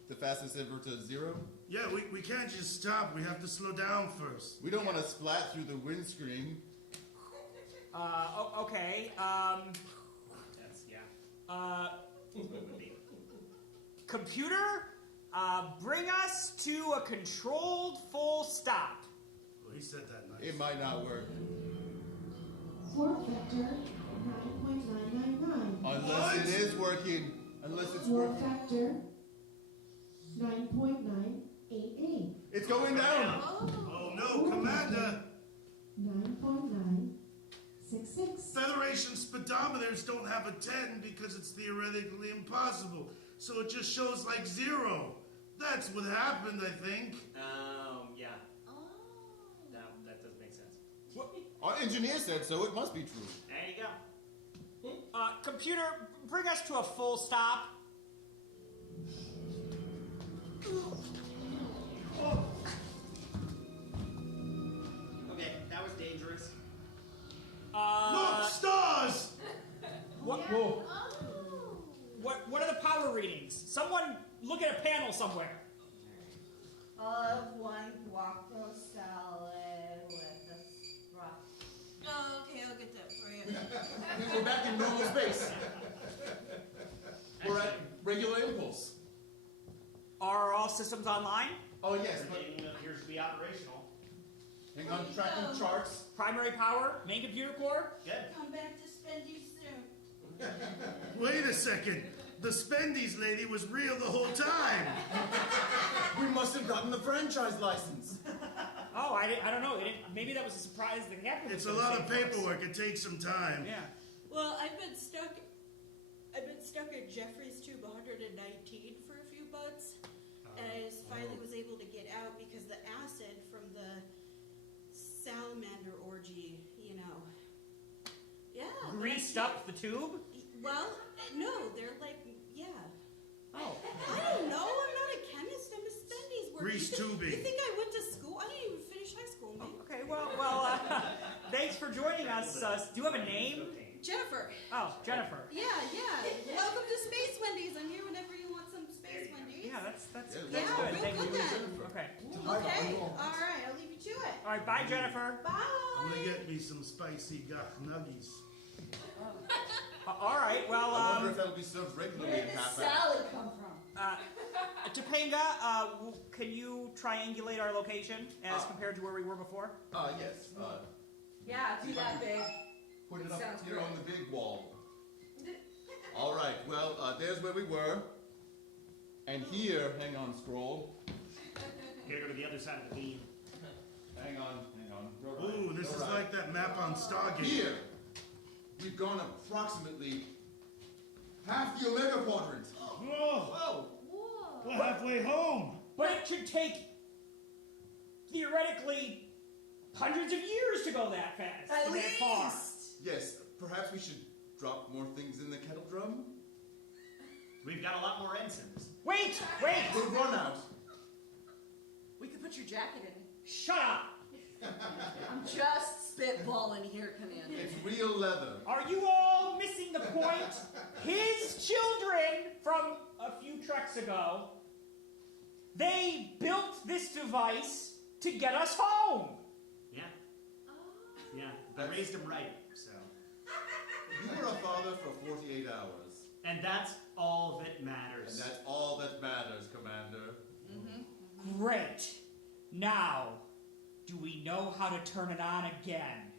the fastest ever to 0. Yeah, we can't just stop. We have to slow down first. We don't want to splat through the windscreen. Okay. That's, yeah. Computer, bring us to a controlled full stop. Well, he said that nice. It might not work. Warp factor 9.999. Unless it is working. Unless it's Warp working. factor 9.988. It's going down. Oh no, Commander! 9.966. Federation speedometers don't have a 10 because it's theoretically impossible. So it just shows like 0. That's what happened, I think. Yeah. No, that doesn't make sense. Our engineer said so. It must be true. There you go. Computer, bring us to a full stop. Okay, that was dangerous. Look, stars! What are the power readings? Someone look at a panel somewhere. I'll have one guaco salad with a rock. Oh, okay, I'll get that for you. We're back in normal space. We're at regular impulse. Are all systems online? Oh, yes, but Everything appears to be operational. hang on, tracking charts. Primary power, main computer core? Good. Come back to Spendy soon. Wait a second. The Spendies lady was real the whole time. We must have gotten the franchise license. Oh, I don't know. Maybe that was a surprise that happened. It's a lot of paperwork. It takes some time. Yeah. Well, I've been stuck at Jeffrey's tube 119 for a few months, and I just finally was able to get out because the acid from the salamander orgy, you know. Yeah. Greased up the tube? Well, no, they're like, yeah. Oh. I don't know. I'm not a chemist. I'm a Spendy's worker. Grease You tubing. think I went to school? I didn't even finish high school, man. Okay, well, thanks for joining us. Do you have a name? Jennifer. Oh, Jennifer. Yeah. Welcome to Space Wendy's. I'm here whenever you want some Space Wendy's. Yeah, that's Yeah, good. real Thank good you. then. Okay. Okay. All right. I'll leave you to it. All right, bye, Jennifer. Bye. I'm gonna get me some spicy gok nuggies. All right, well, I wonder if that'll be served regularly Where in did half this hour. salad come from? Topanga, can you triangulate our location as compared to where we were before? Yes. Yeah, do that, babe. Put it up Sounds here great. on the big wall. All right. Well, there's where we were. And here, hang on, scroll. Gotta go to the other side of the beam. Hang on. Go right, Ooh, this go is right. like that map on Stargate. Here, we've gone approximately half the Omega Quadrant. Whoa! We're halfway home. But it should take, theoretically, hundreds of years to go that fast. At that far. least. Yes, perhaps we should drop more things in the kettle drum? We've got a lot more ensigns. Wait! We'll run out. We could put your jacket in. Shut up! I'm just spitballing here, Commander. It's real leather. Are you all missing the point? his children from a few treks ago, they built this device to get us home. Yeah. Yeah. I raised him right, so. You were a father for 48 hours. And that's all that matters. And that's all that matters, Commander. Great. Now, do we know how to turn it on again?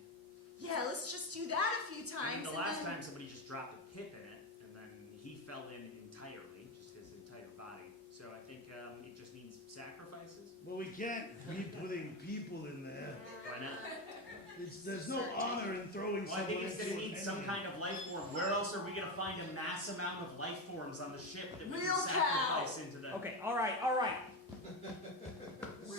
Yeah, let's just do that a few I times. mean, the and last then- time somebody just dropped a pip in it, and then he fell in entirely, just his entire body. So I think it just needs sacrifices. Well, we can't be putting people in there. Why not? There's no honor in throwing Well, I think someone it's into going to need an some engine. kind of life form. Where else are we going to find a mass amount of life forms on the ship that we Real can sacrifice into the... Okay, all right.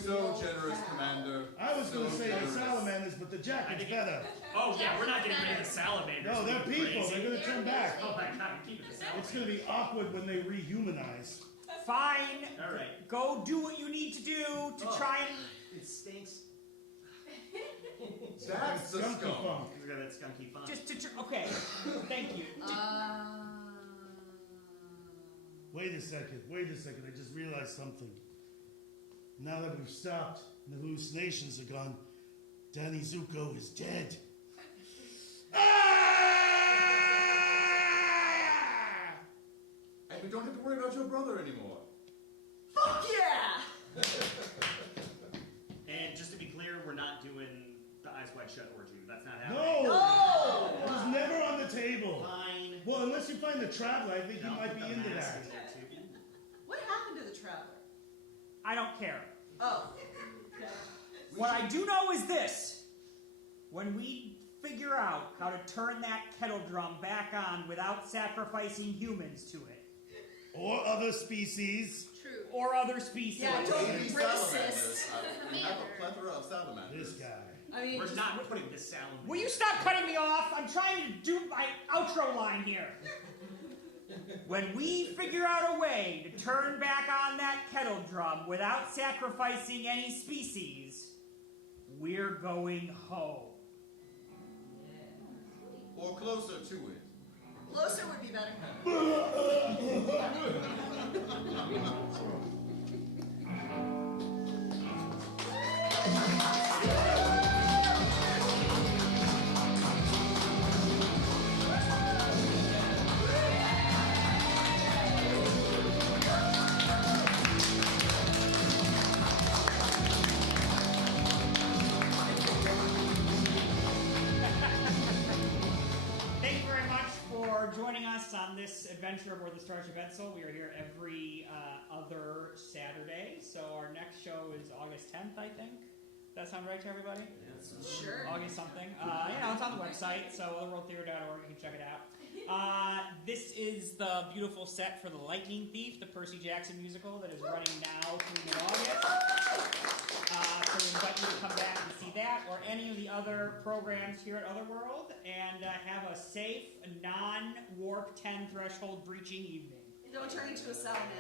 So generous, Commander. I was going to So say the generous. salamanders, but the jacket's better. Oh, yeah, we're not getting rid of the salamanders. No, they're Are you people. crazy? They're going to turn back. Oh, my God, keep it the It's salamanders. going to be awkward when they rehumanize. Fine. All right. Go do what you need to do to try and... It stinks. That's the Skunky scum. funk. He's got that skunky fun. Okay, thank you. Wait a second. I just realized something. Now that we've stopped and the hallucinations are gone, Danny Zuko is dead. And we don't have to worry about your brother anymore. Fuck yeah! And just to be clear, we're not doing the Eyes Wide Shut orgy. That's not happening. No! It was never on the table. Fine. Well, unless you find the traveler, I think you Don't might put be the into mask that. in there, too. What happened to the traveler? I don't care. Oh. What I do know is this. When we figure out how to turn that kettle drum back on without sacrificing humans to it, Or other species. True. or other species. Yeah, don't Maybe be salamanders. racist. We have a plethora of salamanders. This guy. I mean, We're just- not putting the salamander. Will you stop cutting me off? I'm trying to do my outro line here. When we figure out a way to turn back on that kettle drum without sacrificing any species, we're going home. Or closer to it. Closer would be better. Thank you very much for joining us on this adventure aboard the Starship Edsel. We are here every other Saturday, so our next show is August 10th, I think. Does that sound right to everybody? Sure. August something. It's on the website, so otherworldthtre.org. You can check it out. This is the beautiful set for The Lightning Thief, the Percy Jackson musical that is running now through mid-August. So we invite you to come back and see that, or any of the other programs here at Otherworld, and have a safe, non-warp 10 threshold breaching evening. Don't turn into a salamander.